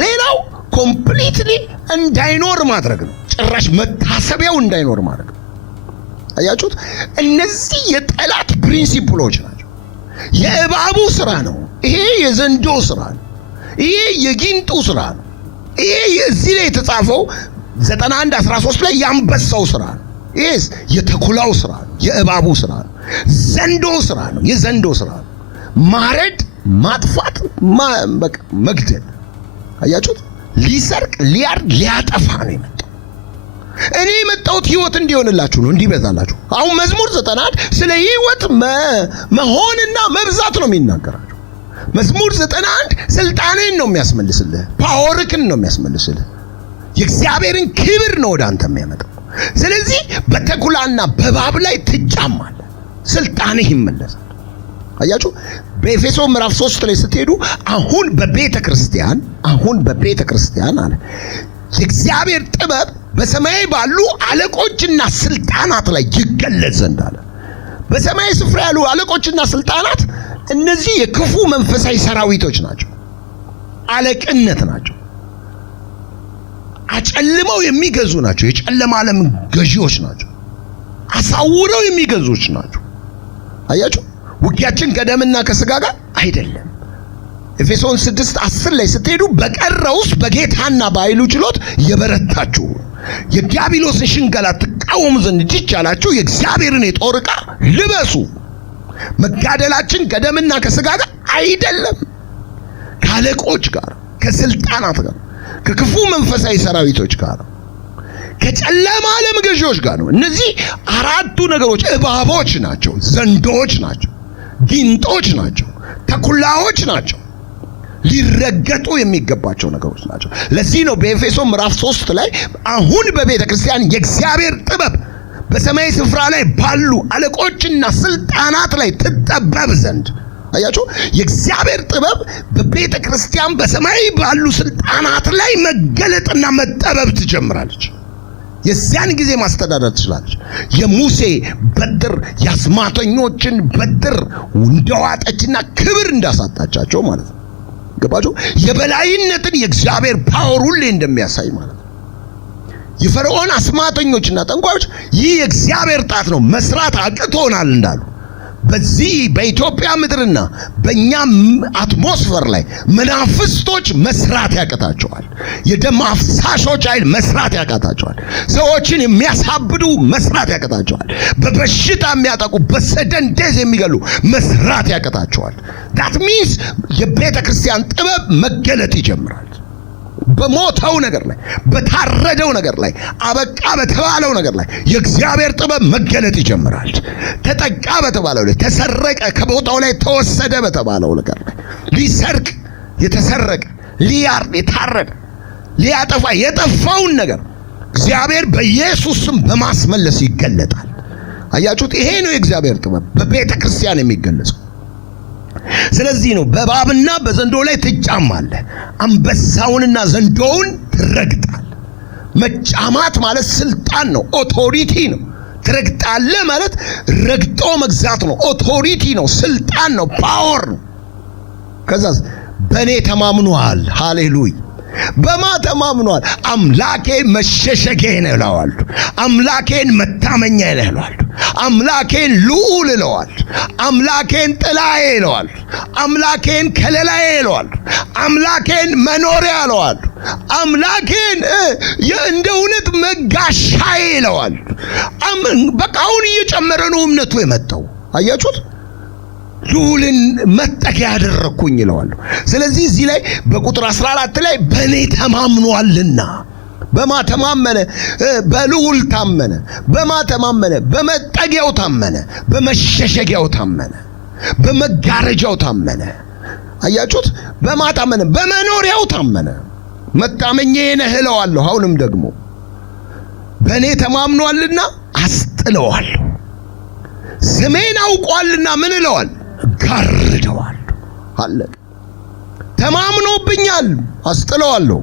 ሌላው ኮምፕሊትሊ እንዳይኖር ማድረግ ነው። ጭራሽ መታሰቢያው እንዳይኖር ማድረግ ነው። አያችሁት? እነዚህ የጠላት ፕሪንሲፕሎች ናቸው። የእባቡ ስራ ነው። ይሄ የዘንዶ ስራ ነው። ይሄ የጊንጡ ስራ ነው። ይሄ እዚህ ላይ የተጻፈው 91:13 ላይ የአንበሳው ስራ ነው። ይሄስ የተኩላው ስራ ነው። የእባቡ ስራ ነው። ዘንዶ ስራ ነው። የዘንዶ ስራ ነው። ማረድ፣ ማጥፋት፣ በቃ መግደል። አያችሁት? ሊሰርቅ፣ ሊያርድ፣ ሊያጠፋ ነው የመጣው። እኔ የመጣሁት ህይወት እንዲሆንላችሁ ነው፣ እንዲበዛላችሁ። አሁን መዝሙር 91 ስለ ህይወት መሆንና መብዛት ነው የሚናገራችሁ። መዝሙር 91 ስልጣንን ነው የሚያስመልስልህ፣ ፓወርክን ነው የሚያስመልስልህ። የእግዚአብሔርን ክብር ነው ወደ አንተ የሚያመጣው። ስለዚህ በተኩላና በእባብ ላይ ትጫማለህ፣ ስልጣንህ ይመለሳል። አያችሁ? በኤፌሶን ምዕራፍ 3 ላይ ስትሄዱ አሁን በቤተ ክርስቲያን አለ የእግዚአብሔር ጥበብ በሰማይ ባሉ አለቆችና ስልጣናት ላይ ይገለጽ ዘንድ አለ። በሰማይ ስፍራ ያሉ አለቆችና ስልጣናት እነዚህ የክፉ መንፈሳዊ ሰራዊቶች ናቸው። አለቅነት ናቸው። አጨልመው የሚገዙ ናቸው። የጨለማ ዓለም ገዢዎች ናቸው። አሳውረው የሚገዙች ናቸው። አያችሁ፣ ውጊያችን ከደምና ከሥጋ ጋር አይደለም። ኤፌሶን 6:10 ላይ ስትሄዱ በቀረውስ በጌታና በኃይሉ ችሎት የበረታችሁ የዲያብሎስን ሽንገላ ትቃወሙ ዘንድ እንዲቻላችሁ የእግዚአብሔርን የጦር ዕቃ ልበሱ። መጋደላችን ከደምና ከሥጋ ጋር አይደለም፣ ከአለቆች ጋር፣ ከስልጣናት ጋር፣ ከክፉ መንፈሳዊ ሰራዊቶች ጋር፣ ከጨለማ ዓለም ገዢዎች ጋር ነው። እነዚህ አራቱ ነገሮች እባቦች ናቸው፣ ዘንዶች ናቸው፣ ጊንጦች ናቸው፣ ተኩላዎች ናቸው። ሊረገጡ የሚገባቸው ነገሮች ናቸው። ለዚህ ነው በኤፌሶን ምዕራፍ 3 ላይ አሁን በቤተ ክርስቲያን የእግዚአብሔር ጥበብ በሰማይ ስፍራ ላይ ባሉ አለቆችና ስልጣናት ላይ ትጠበብ ዘንድ። አያችሁ፣ የእግዚአብሔር ጥበብ በቤተ ክርስቲያን በሰማይ ባሉ ስልጣናት ላይ መገለጥና መጠበብ ትጀምራለች። የዚያን ጊዜ ማስተዳደር ትችላለች። የሙሴ በትር የአስማተኞችን በትር እንደዋጠችና ክብር እንዳሳጣቻቸው ማለት ነው። ገባችሁ? የበላይነትን የእግዚአብሔር ፓወር ሁሌ እንደሚያሳይ ማለት ነው። የፈርዖን አስማተኞችና ጠንቋዮች ይህ የእግዚአብሔር ጣት ነው መስራት አቅቶናል እንዳሉ በዚህ በኢትዮጵያ ምድርና በእኛ አትሞስፈር ላይ መናፍስቶች መስራት ያቀታቸዋል። የደም አፍሳሾች ኃይል መስራት ያቀታቸዋል። ሰዎችን የሚያሳብዱ መስራት ያቀታቸዋል። በበሽታ የሚያጠቁ በሰደን ዴዝ የሚገሉ መስራት ያቀታቸዋል። ዳት ሚንስ የቤተ ክርስቲያን ጥበብ መገለጥ ይጀምራል። በሞተው ነገር ላይ፣ በታረደው ነገር ላይ፣ አበቃ በተባለው ነገር ላይ የእግዚአብሔር ጥበብ መገለጥ ይጀምራል። ተጠቃ በተባለው ላይ፣ ተሰረቀ ከቦታው ላይ ተወሰደ በተባለው ነገር ላይ፣ ሊሰርቅ የተሰረቀ፣ ሊያርድ የታረደ፣ ሊያጠፋ የጠፋውን ነገር እግዚአብሔር በኢየሱስ ስም በማስመለስ ይገለጣል። አያችሁት? ይሄ ነው የእግዚአብሔር ጥበብ በቤተ ክርስቲያን የሚገለጸው። ስለዚህ ነው በእባብና በዘንዶ ላይ ትጫማለህ፣ አንበሳውንና ዘንዶውን ትረግጣለህ። መጫማት ማለት ስልጣን ነው፣ ኦቶሪቲ ነው። ትረግጣለህ ማለት ረግጦ መግዛት ነው፣ ኦቶሪቲ ነው፣ ስልጣን ነው፣ ፓወር ነው። ከዛስ በእኔ ተማምኗል። ሃሌሉያ! በማ ተማምኗል? አምላኬ መሸሸጊያዬ ነው እለዋለሁ። አምላኬን መታመኛዬ ነው እለዋለሁ። አምላኬን ልዑል እለዋለሁ። አምላኬን ጥላዬ እለዋለሁ። አምላኬን ከለላዬ እለዋለሁ። አምላኬን መኖሪያ እለዋለሁ። አምላኬን እንደ እውነት መጋሻዬ እለዋለሁ። በቃ አሁን እየጨመረ ነው እምነቱ የመጣው። አያችሁት? ልዑልን መጠጊያ ያደረኩኝ ይለዋለሁ። ስለዚህ እዚህ ላይ በቁጥር 14 ላይ በእኔ ተማምኗልና። በማ ተማመነ? በልዑል ታመነ። በማ ተማመነ? በመጠጊያው ታመነ፣ በመሸሸጊያው ታመነ፣ በመጋረጃው ታመነ። አያችሁት? በማ ታመነ? በመኖሪያው ታመነ። መታመኛዬ ነህ እለዋለሁ። አሁንም ደግሞ በእኔ ተማምኗልና አስጥለዋለሁ። ስሜን አውቋልና ምን እለዋለሁ? ጋርደዋለሁ። አለቀ። ተማምኖብኛል፣ አስጥለዋለሁ።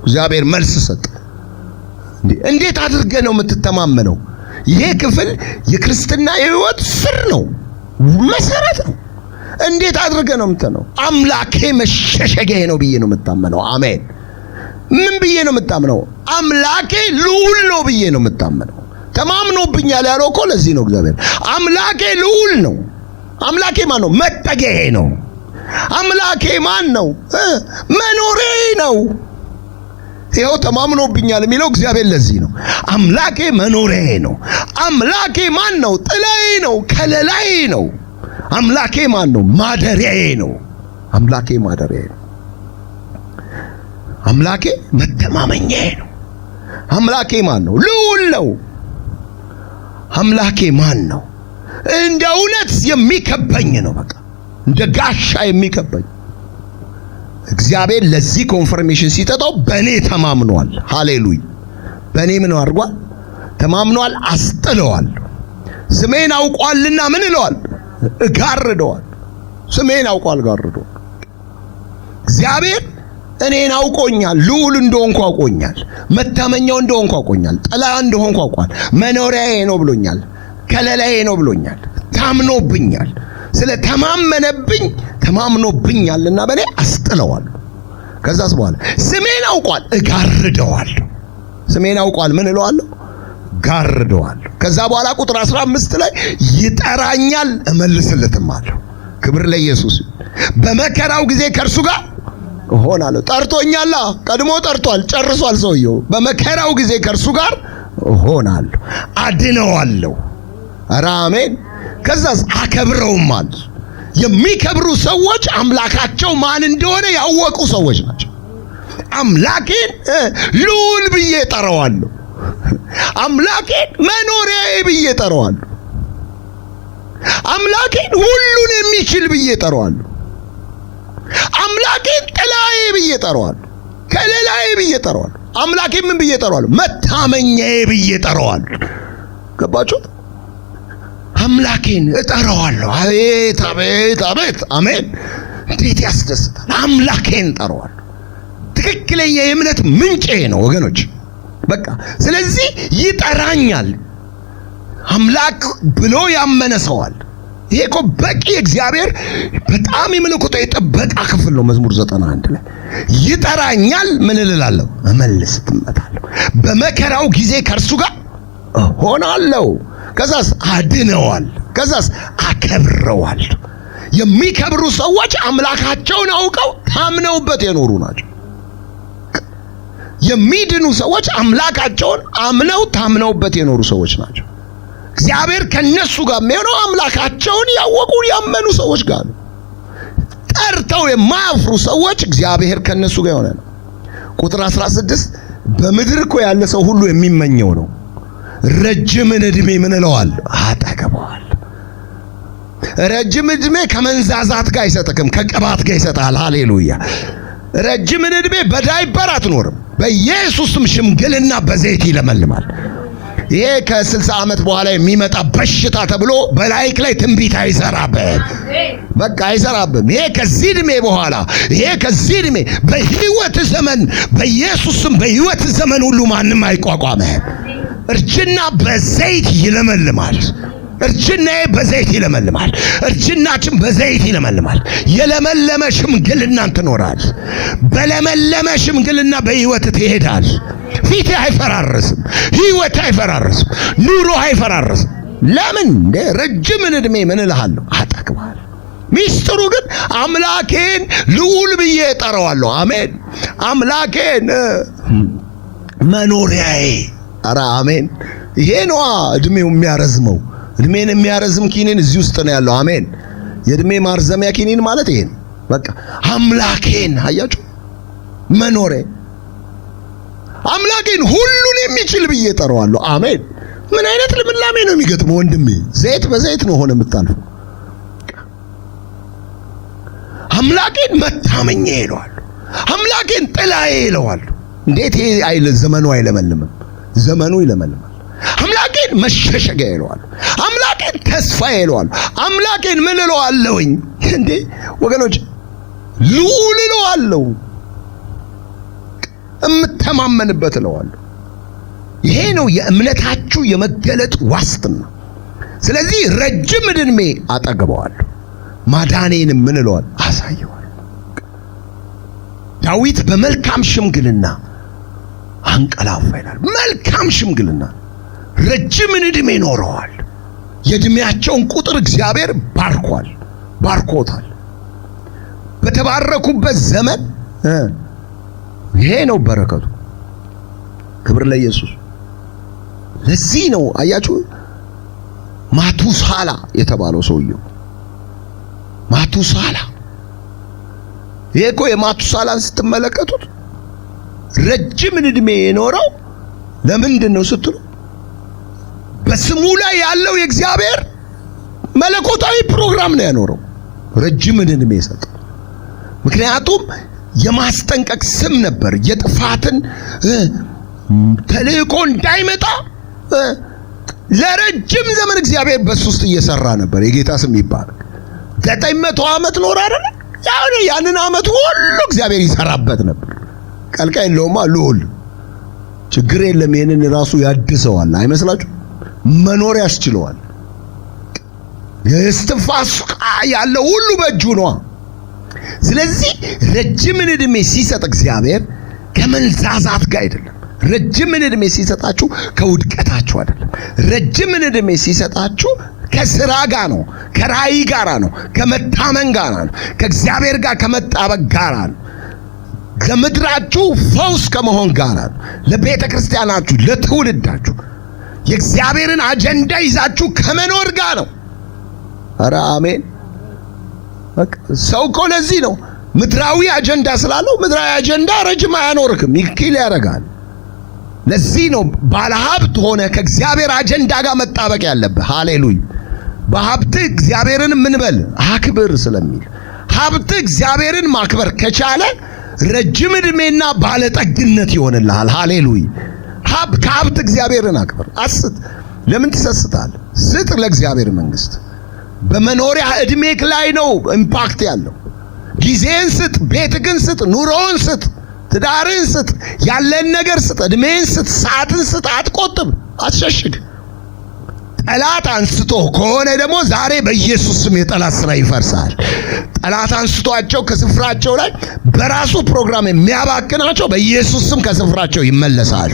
እግዚአብሔር መልስ ሰጠ። እንዴት አድርገህ ነው የምትተማመነው? ይሄ ክፍል የክርስትና የሕይወት ስር ነው፣ መሰረት ነው። እንዴት አድርገህ ነው የምትተማመነው? አምላኬ መሸሸጊያዬ ነው ብዬ ነው የምታመነው። አሜን። ምን ብዬ ነው የምታመነው? አምላኬ ልዑል ነው ብዬ ነው የምታመነው። ተማምኖብኛል ያለው እኮ ለዚህ ነው። እግዚአብሔር አምላኬ ልዑል ነው። አምላኬ ማን ነው? መጠጊያዬ ነው። አምላኬ ማን ነው? መኖሪያዬ ነው። ይኸው ተማምኖብኛል የሚለው እግዚአብሔር ለዚህ ነው። አምላኬ መኖሪያዬ ነው። አምላኬ ማን ነው? ጥላዬ ነው፣ ከለላዬ ነው። አምላኬ ማን ነው? ማደሪያዬ ነው። አምላኬ ማደሪያዬ ነው። አምላኬ መተማመኛዬ ነው። አምላኬ ማን ነው? ልዑል ነው። አምላኬ ማን ነው? እንደ እውነት የሚከበኝ ነው። በቃ እንደ ጋሻ የሚከበኝ። እግዚአብሔር ለዚህ ኮንፈርሜሽን ሲጠጣው በእኔ ተማምኗል። ሃሌሉያ! በእኔ ምን አድርጓል? ተማምኗል። አስጥለዋለሁ። ስሜን አውቋልና ምን እለዋል? እጋርደዋል። ስሜን አውቋል፣ ጋርደዋል። እግዚአብሔር እኔን አውቆኛል። ልዑል እንደሆንኩ አውቆኛል። መታመኛው እንደሆንኩ አውቆኛል። ጥላ እንደሆንኩ አውቋል። መኖሪያዬ ነው ብሎኛል። ከለላዬ ነው ብሎኛል። ታምኖብኛል። ስለ ተማመነብኝ ተማምኖብኛልና በእኔ አስጥለዋለሁ። ከዛስ በኋላ ስሜን አውቋል፣ እጋርደዋለሁ። ስሜን አውቋል፣ ምን እለዋለሁ? ጋርደዋለሁ። ከዛ በኋላ ቁጥር 15 ላይ ይጠራኛል እመልስለትም አለሁ። ክብር ለኢየሱስ። በመከራው ጊዜ ከእርሱ ጋር እሆናለሁ። ጠርቶኛል፣ ቀድሞ ጠርቷል፣ ጨርሷል ሰውየው። በመከራው ጊዜ ከእርሱ ጋር እሆናለሁ፣ አድነዋለሁ። ኧረ አሜን። ከዛስ አከብረውማል። የሚከብሩ ሰዎች አምላካቸው ማን እንደሆነ ያወቁ ሰዎች ናቸው። አምላኬን ልዑል ብዬ ጠራዋለሁ። አምላኬን መኖሪያዬ ብዬ ጠራዋለሁ። አምላኬን ሁሉን የሚችል ብዬ ጠራዋለሁ። አምላኬን ጥላዬ ብዬ ጠራዋለሁ። ከለላዬ ብዬ ጠራዋለሁ። አምላኬን ምን ብዬ ጠራዋለሁ? መታመኛዬ ብዬ ጠራዋለሁ። ገባችሁ? አምላኬን እጠራዋለሁ። አቤት አቤት አቤት! አሜን! እንዴት ያስደስታል! አምላኬን እጠራዋለሁ። ትክክለኛ የእምነት ምንጭ ነው ወገኖች። በቃ ስለዚህ ይጠራኛል። አምላክ ብሎ ያመነ ሰዋል። ይሄ እኮ በቂ እግዚአብሔር በጣም የመለኮታዊ ጥበቃ ክፍል ነው። መዝሙር 91 ላይ ይጠራኛል፣ ምን እላለሁ? እመልስለታለሁ። በመከራው ጊዜ ከእርሱ ጋር እሆናለሁ። ከዛስ አድነዋል። ከዛስ አከብረዋል። የሚከብሩ ሰዎች አምላካቸውን አውቀው ታምነውበት የኖሩ ናቸው። የሚድኑ ሰዎች አምላካቸውን አምነው ታምነውበት የኖሩ ሰዎች ናቸው። እግዚአብሔር ከነሱ ጋር የሚሆነው አምላካቸውን ያወቁ ያመኑ ሰዎች ጋር ነው። ጠርተው የማያፍሩ ሰዎች እግዚአብሔር ከነሱ ጋር የሆነ ነው። ቁጥር 16 በምድር እኮ ያለ ሰው ሁሉ የሚመኘው ነው። ረጅምን ዕድሜ ምን እለዋል? አጠግበዋል። ረጅም ዕድሜ ከመንዛዛት ጋር አይሰጥክም፣ ከቅባት ጋር ይሰጣል። ሃሌሉያ! ረጅምን ዕድሜ በዳይፐር አትኖርም። በኢየሱስም ሽምግልና በዘይት ይለመልማል። ይሄ ከ60 ዓመት በኋላ የሚመጣ በሽታ ተብሎ በላይክ ላይ ትንቢት አይሰራብህም። በቃ አይሰራብህም። ይሄ ከዚህ ዕድሜ በኋላ ይሄ ከዚህ ዕድሜ በህይወት ዘመን በኢየሱስም በህይወት ዘመን ሁሉ ማንም አይቋቋምህም። እርጅና በዘይት ይለመልማል። እርጅናዬ በዘይት ይለመልማል። እርጅናችን በዘይት ይለመልማል። የለመለመ ሽምግልናን ትኖራል። በለመለመ ሽምግልና በህይወት ትሄዳል። ፊት አይፈራርስም። ህይወት አይፈራርስም። ኑሮ አይፈራርስም። ለምን እንደ ረጅምን ዕድሜ ምን እልሃለሁ? አጠግባለሁ። ሚስጥሩ ግን አምላኬን ልዑል ብዬ እጠራዋለሁ። አሜን። አምላኬን መኖሪያዬ። ኧረ አሜን። ይሄ ነዋ ዕድሜው የሚያረዝመው። ዕድሜን የሚያረዝም ኪኒን እዚህ ውስጥ ነው ያለው። አሜን። የዕድሜ ማርዘሚያ ኪኒን ማለት ይሄ ነው። በቃ አምላኬን አያችሁ፣ መኖሪያ አምላኬን ሁሉን የሚችል ብዬ ጠራዋለሁ። አሜን። ምን አይነት ልምላሜ ነው የሚገጥመው ወንድሜ! ዘይት በዘይት ነው ሆነ የምታልፈው። አምላኬን መታመኛዬ እለዋለሁ። አምላኬን ጥላዬ እለዋለሁ። እንዴት ይሄ አይለ ዘመኑ አይለመልምም? ዘመኑ ይለመልማል። አምላኬን መሸሸጊያ እለዋለሁ። አምላኬን ተስፋዬ እለዋለሁ። አምላኬን ምን እለዋለሁኝ እንዴ ወገኖች? ልዑል እለዋለሁ። እምተማመንበት እለዋለሁ። ይሄ ነው የእምነታችሁ የመገለጥ ዋስትና። ስለዚህ ረጅም ዕድሜ አጠግበዋለሁ፣ ማዳኔንም ምን እለዋለሁ? አሳየዋለሁ። ዳዊት በመልካም ሽምግልና አንቀላፋ ይላል። መልካም ሽምግልና ረጅምን ዕድሜ ኖረዋል። የዕድሜያቸውን ቁጥር እግዚአብሔር ባርኮታል። በተባረኩበት ዘመን ይሄ ነው በረከቱ። ክብር ለኢየሱስ። ለዚህ ነው አያችሁ ማቱሳላ የተባለው ሰውየው ማቱሳላ። ይሄ እኮ የማቱሳላን ስትመለከቱት ረጅምን ዕድሜ የኖረው ለምንድን ነው ስትሉ በስሙ ላይ ያለው የእግዚአብሔር መለኮታዊ ፕሮግራም ነው ያኖረው። ረጅምን ዕድሜ ሰጠ። ምክንያቱም የማስጠንቀቅ ስም ነበር። የጥፋትን ተልእኮ እንዳይመጣ ለረጅም ዘመን እግዚአብሔር በሱ ውስጥ እየሰራ ነበር። የጌታ ስም ይባረክ። 900 ዓመት ኖር አይደል? ያንን ዓመት ሁሉ እግዚአብሔር ይሰራበት ነበር። ቀልቃይ የለውማ ልዑል። ችግር የለም። ይሄንን ራሱ ያድሰዋል አይመስላችሁ? መኖር ያስችለዋል። የእስትንፋስ ያለው ሁሉ በእጁ ነው። ስለዚህ ረጅምን ዕድሜ ሲሰጥ እግዚአብሔር ከመንዛዛት ጋር አይደለም። ረጅምን ዕድሜ ሲሰጣችሁ ከውድቀታችሁ አይደለም። ረጅምን ዕድሜ ሲሰጣችሁ ከሥራ ጋር ነው፣ ከራእይ ጋር ነው፣ ከመታመን ጋር ነው፣ ከእግዚአብሔር ጋር ከመጣበቅ ጋር ነው፣ ለምድራችሁ ፈውስ ከመሆን ጋር ነው፣ ለቤተ ክርስቲያናችሁ፣ ለትውልዳችሁ የእግዚአብሔርን አጀንዳ ይዛችሁ ከመኖር ጋር ነው። ኧረ አሜን። ሰው እኮ ለዚህ ነው ምድራዊ አጀንዳ ስላለው ምድራዊ አጀንዳ ረጅም አያኖርክም፣ ይኪል ያደርጋል። ለዚህ ነው ባለሀብት ሆነ ከእግዚአብሔር አጀንዳ ጋር መጣበቅ ያለብህ። ሃሌሉያ። በሀብት እግዚአብሔርን ምን በል አክብር ስለሚል ሀብት እግዚአብሔርን ማክበር ከቻለ ረጅም ዕድሜና ባለጠግነት ይሆንልሃል። ሃሌሉያ። ከሀብት እግዚአብሔርን አክብር። አስት ለምን ትሰስታለህ? ስጥ ለእግዚአብሔር መንግስት። በመኖሪያ ዕድሜክ ላይ ነው ኢምፓክት ያለው። ጊዜን ስጥ፣ ቤትህን ስጥ፣ ኑሮን ስጥ፣ ትዳርን ስጥ፣ ያለን ነገር ስጥ፣ ዕድሜን ስጥ፣ ሰዓትን ስጥ። አትቆጥብ፣ አትሸሽግ። ጠላት አንስቶ ከሆነ ደግሞ ዛሬ በኢየሱስ ስም የጠላት ሥራ ይፈርሳል። ጠላት አንስቷቸው ከስፍራቸው ላይ በራሱ ፕሮግራም የሚያባክናቸው በኢየሱስ ስም ከስፍራቸው ይመለሳሉ።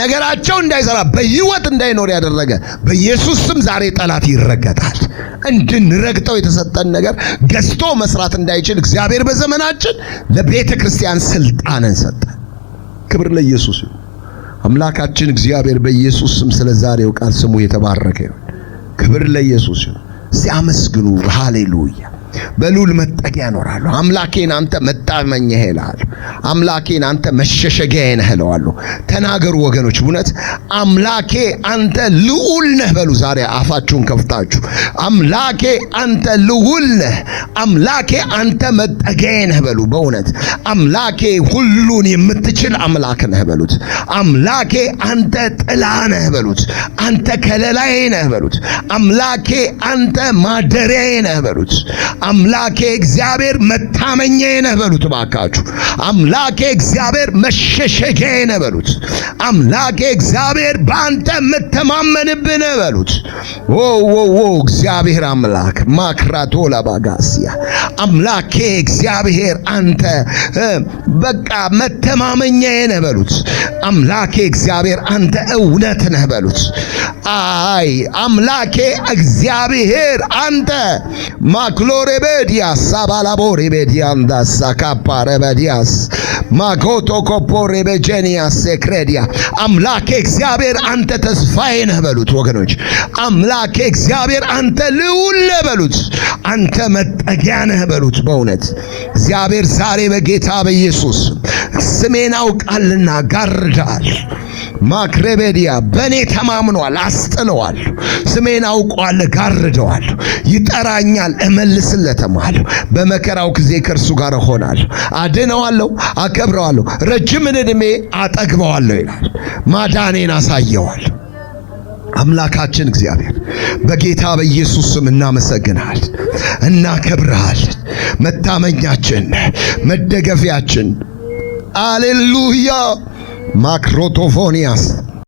ነገራቸው እንዳይሰራ በሕይወት እንዳይኖር ያደረገ በኢየሱስ ስም ዛሬ ጠላት ይረገጣል። እንድንረግጠው የተሰጠን ነገር ገዝቶ መስራት እንዳይችል እግዚአብሔር በዘመናችን ለቤተ ክርስቲያን ስልጣንን ሰጠ። ክብር ለኢየሱስ ይሁን። አምላካችን እግዚአብሔር በኢየሱስ ስም ስለ ዛሬው ቃል ስሙ የተባረከ ይሁን። ክብር ለኢየሱስ ይሁን። እስቲ አመስግኑ። ሃሌሉያ። በልዑል መጠጊያ እኖራለሁ። አምላኬን አንተ መታመኛዬ እልሃለሁ። አምላኬን አንተ መሸሸጊያዬ ነህ እለዋለሁ። ተናገሩ ወገኖች፣ እውነት አምላኬ አንተ ልዑል ነህ በሉ። ዛሬ አፋችሁን ከፍታችሁ አምላኬ አንተ ልዑል ነህ፣ አምላኬ አንተ መጠጊያዬ ነህ በሉ። በእውነት አምላኬ ሁሉን የምትችል አምላክ ነህ በሉት። አምላኬ አንተ ጥላ ነህ በሉት። አንተ ከለላዬ ነህ በሉት። አምላኬ አንተ ማደሪያዬ ነህ በሉት። አምላኬ እግዚአብሔር መታመኛዬ ነህ በሉት። ባካችሁ አምላኬ እግዚአብሔር መሸሸጊያዬ ነህ በሉት። አምላኬ እግዚአብሔር በአንተ መተማመንብህ ነህ በሉት። እግዚአብሔር አምላክ ማክራቶላ ባጋሲያ አምላኬ እግዚአብሔር አንተ በቃ መተማመኛዬ ነህ በሉት። አምላኬ እግዚአብሔር አንተ እውነት ነህ በሉት። አይ አምላኬ እግዚአብሔር አንተ ማክሎሬ ቤዲያስ ሳባላቦሬ ቤዲያንዳ ሳካፓሬ ቤዲያስ ማኮቶ ኮፖሬ ቤጀኒያስ ሴክሬዲያ አምላኬ እግዚአብሔር አንተ ተስፋዬ ነህ በሉት። ወገኖች አምላኬ እግዚአብሔር አንተ ልዑል ነህ በሉት። አንተ መጠጊያ ነህ በሉት። በእውነት እግዚአብሔር ዛሬ በጌታ በኢየሱስ ስሜን አውቃልና ጋርዳል። ማክሬቤዲያ በእኔ ተማምኗል፣ አስጥለዋል። ስሜን አውቋል፣ ጋርደዋል። ይጠራኛል፣ እመልስለታለሁ። በመከራው ጊዜ ከእርሱ ጋር እሆናለሁ፣ አድነዋለሁ፣ አከብረዋለሁ፣ ረጅምን ዕድሜ አጠግበዋለሁ ይላል። ማዳኔን አሳየዋለሁ። አምላካችን እግዚአብሔር በጌታ በኢየሱስ ስም እናመሰግናለን፣ እናከብርሃለን። መታመኛችን፣ መደገፊያችን። አሌሉያ። ማክሮቶፎኒያስ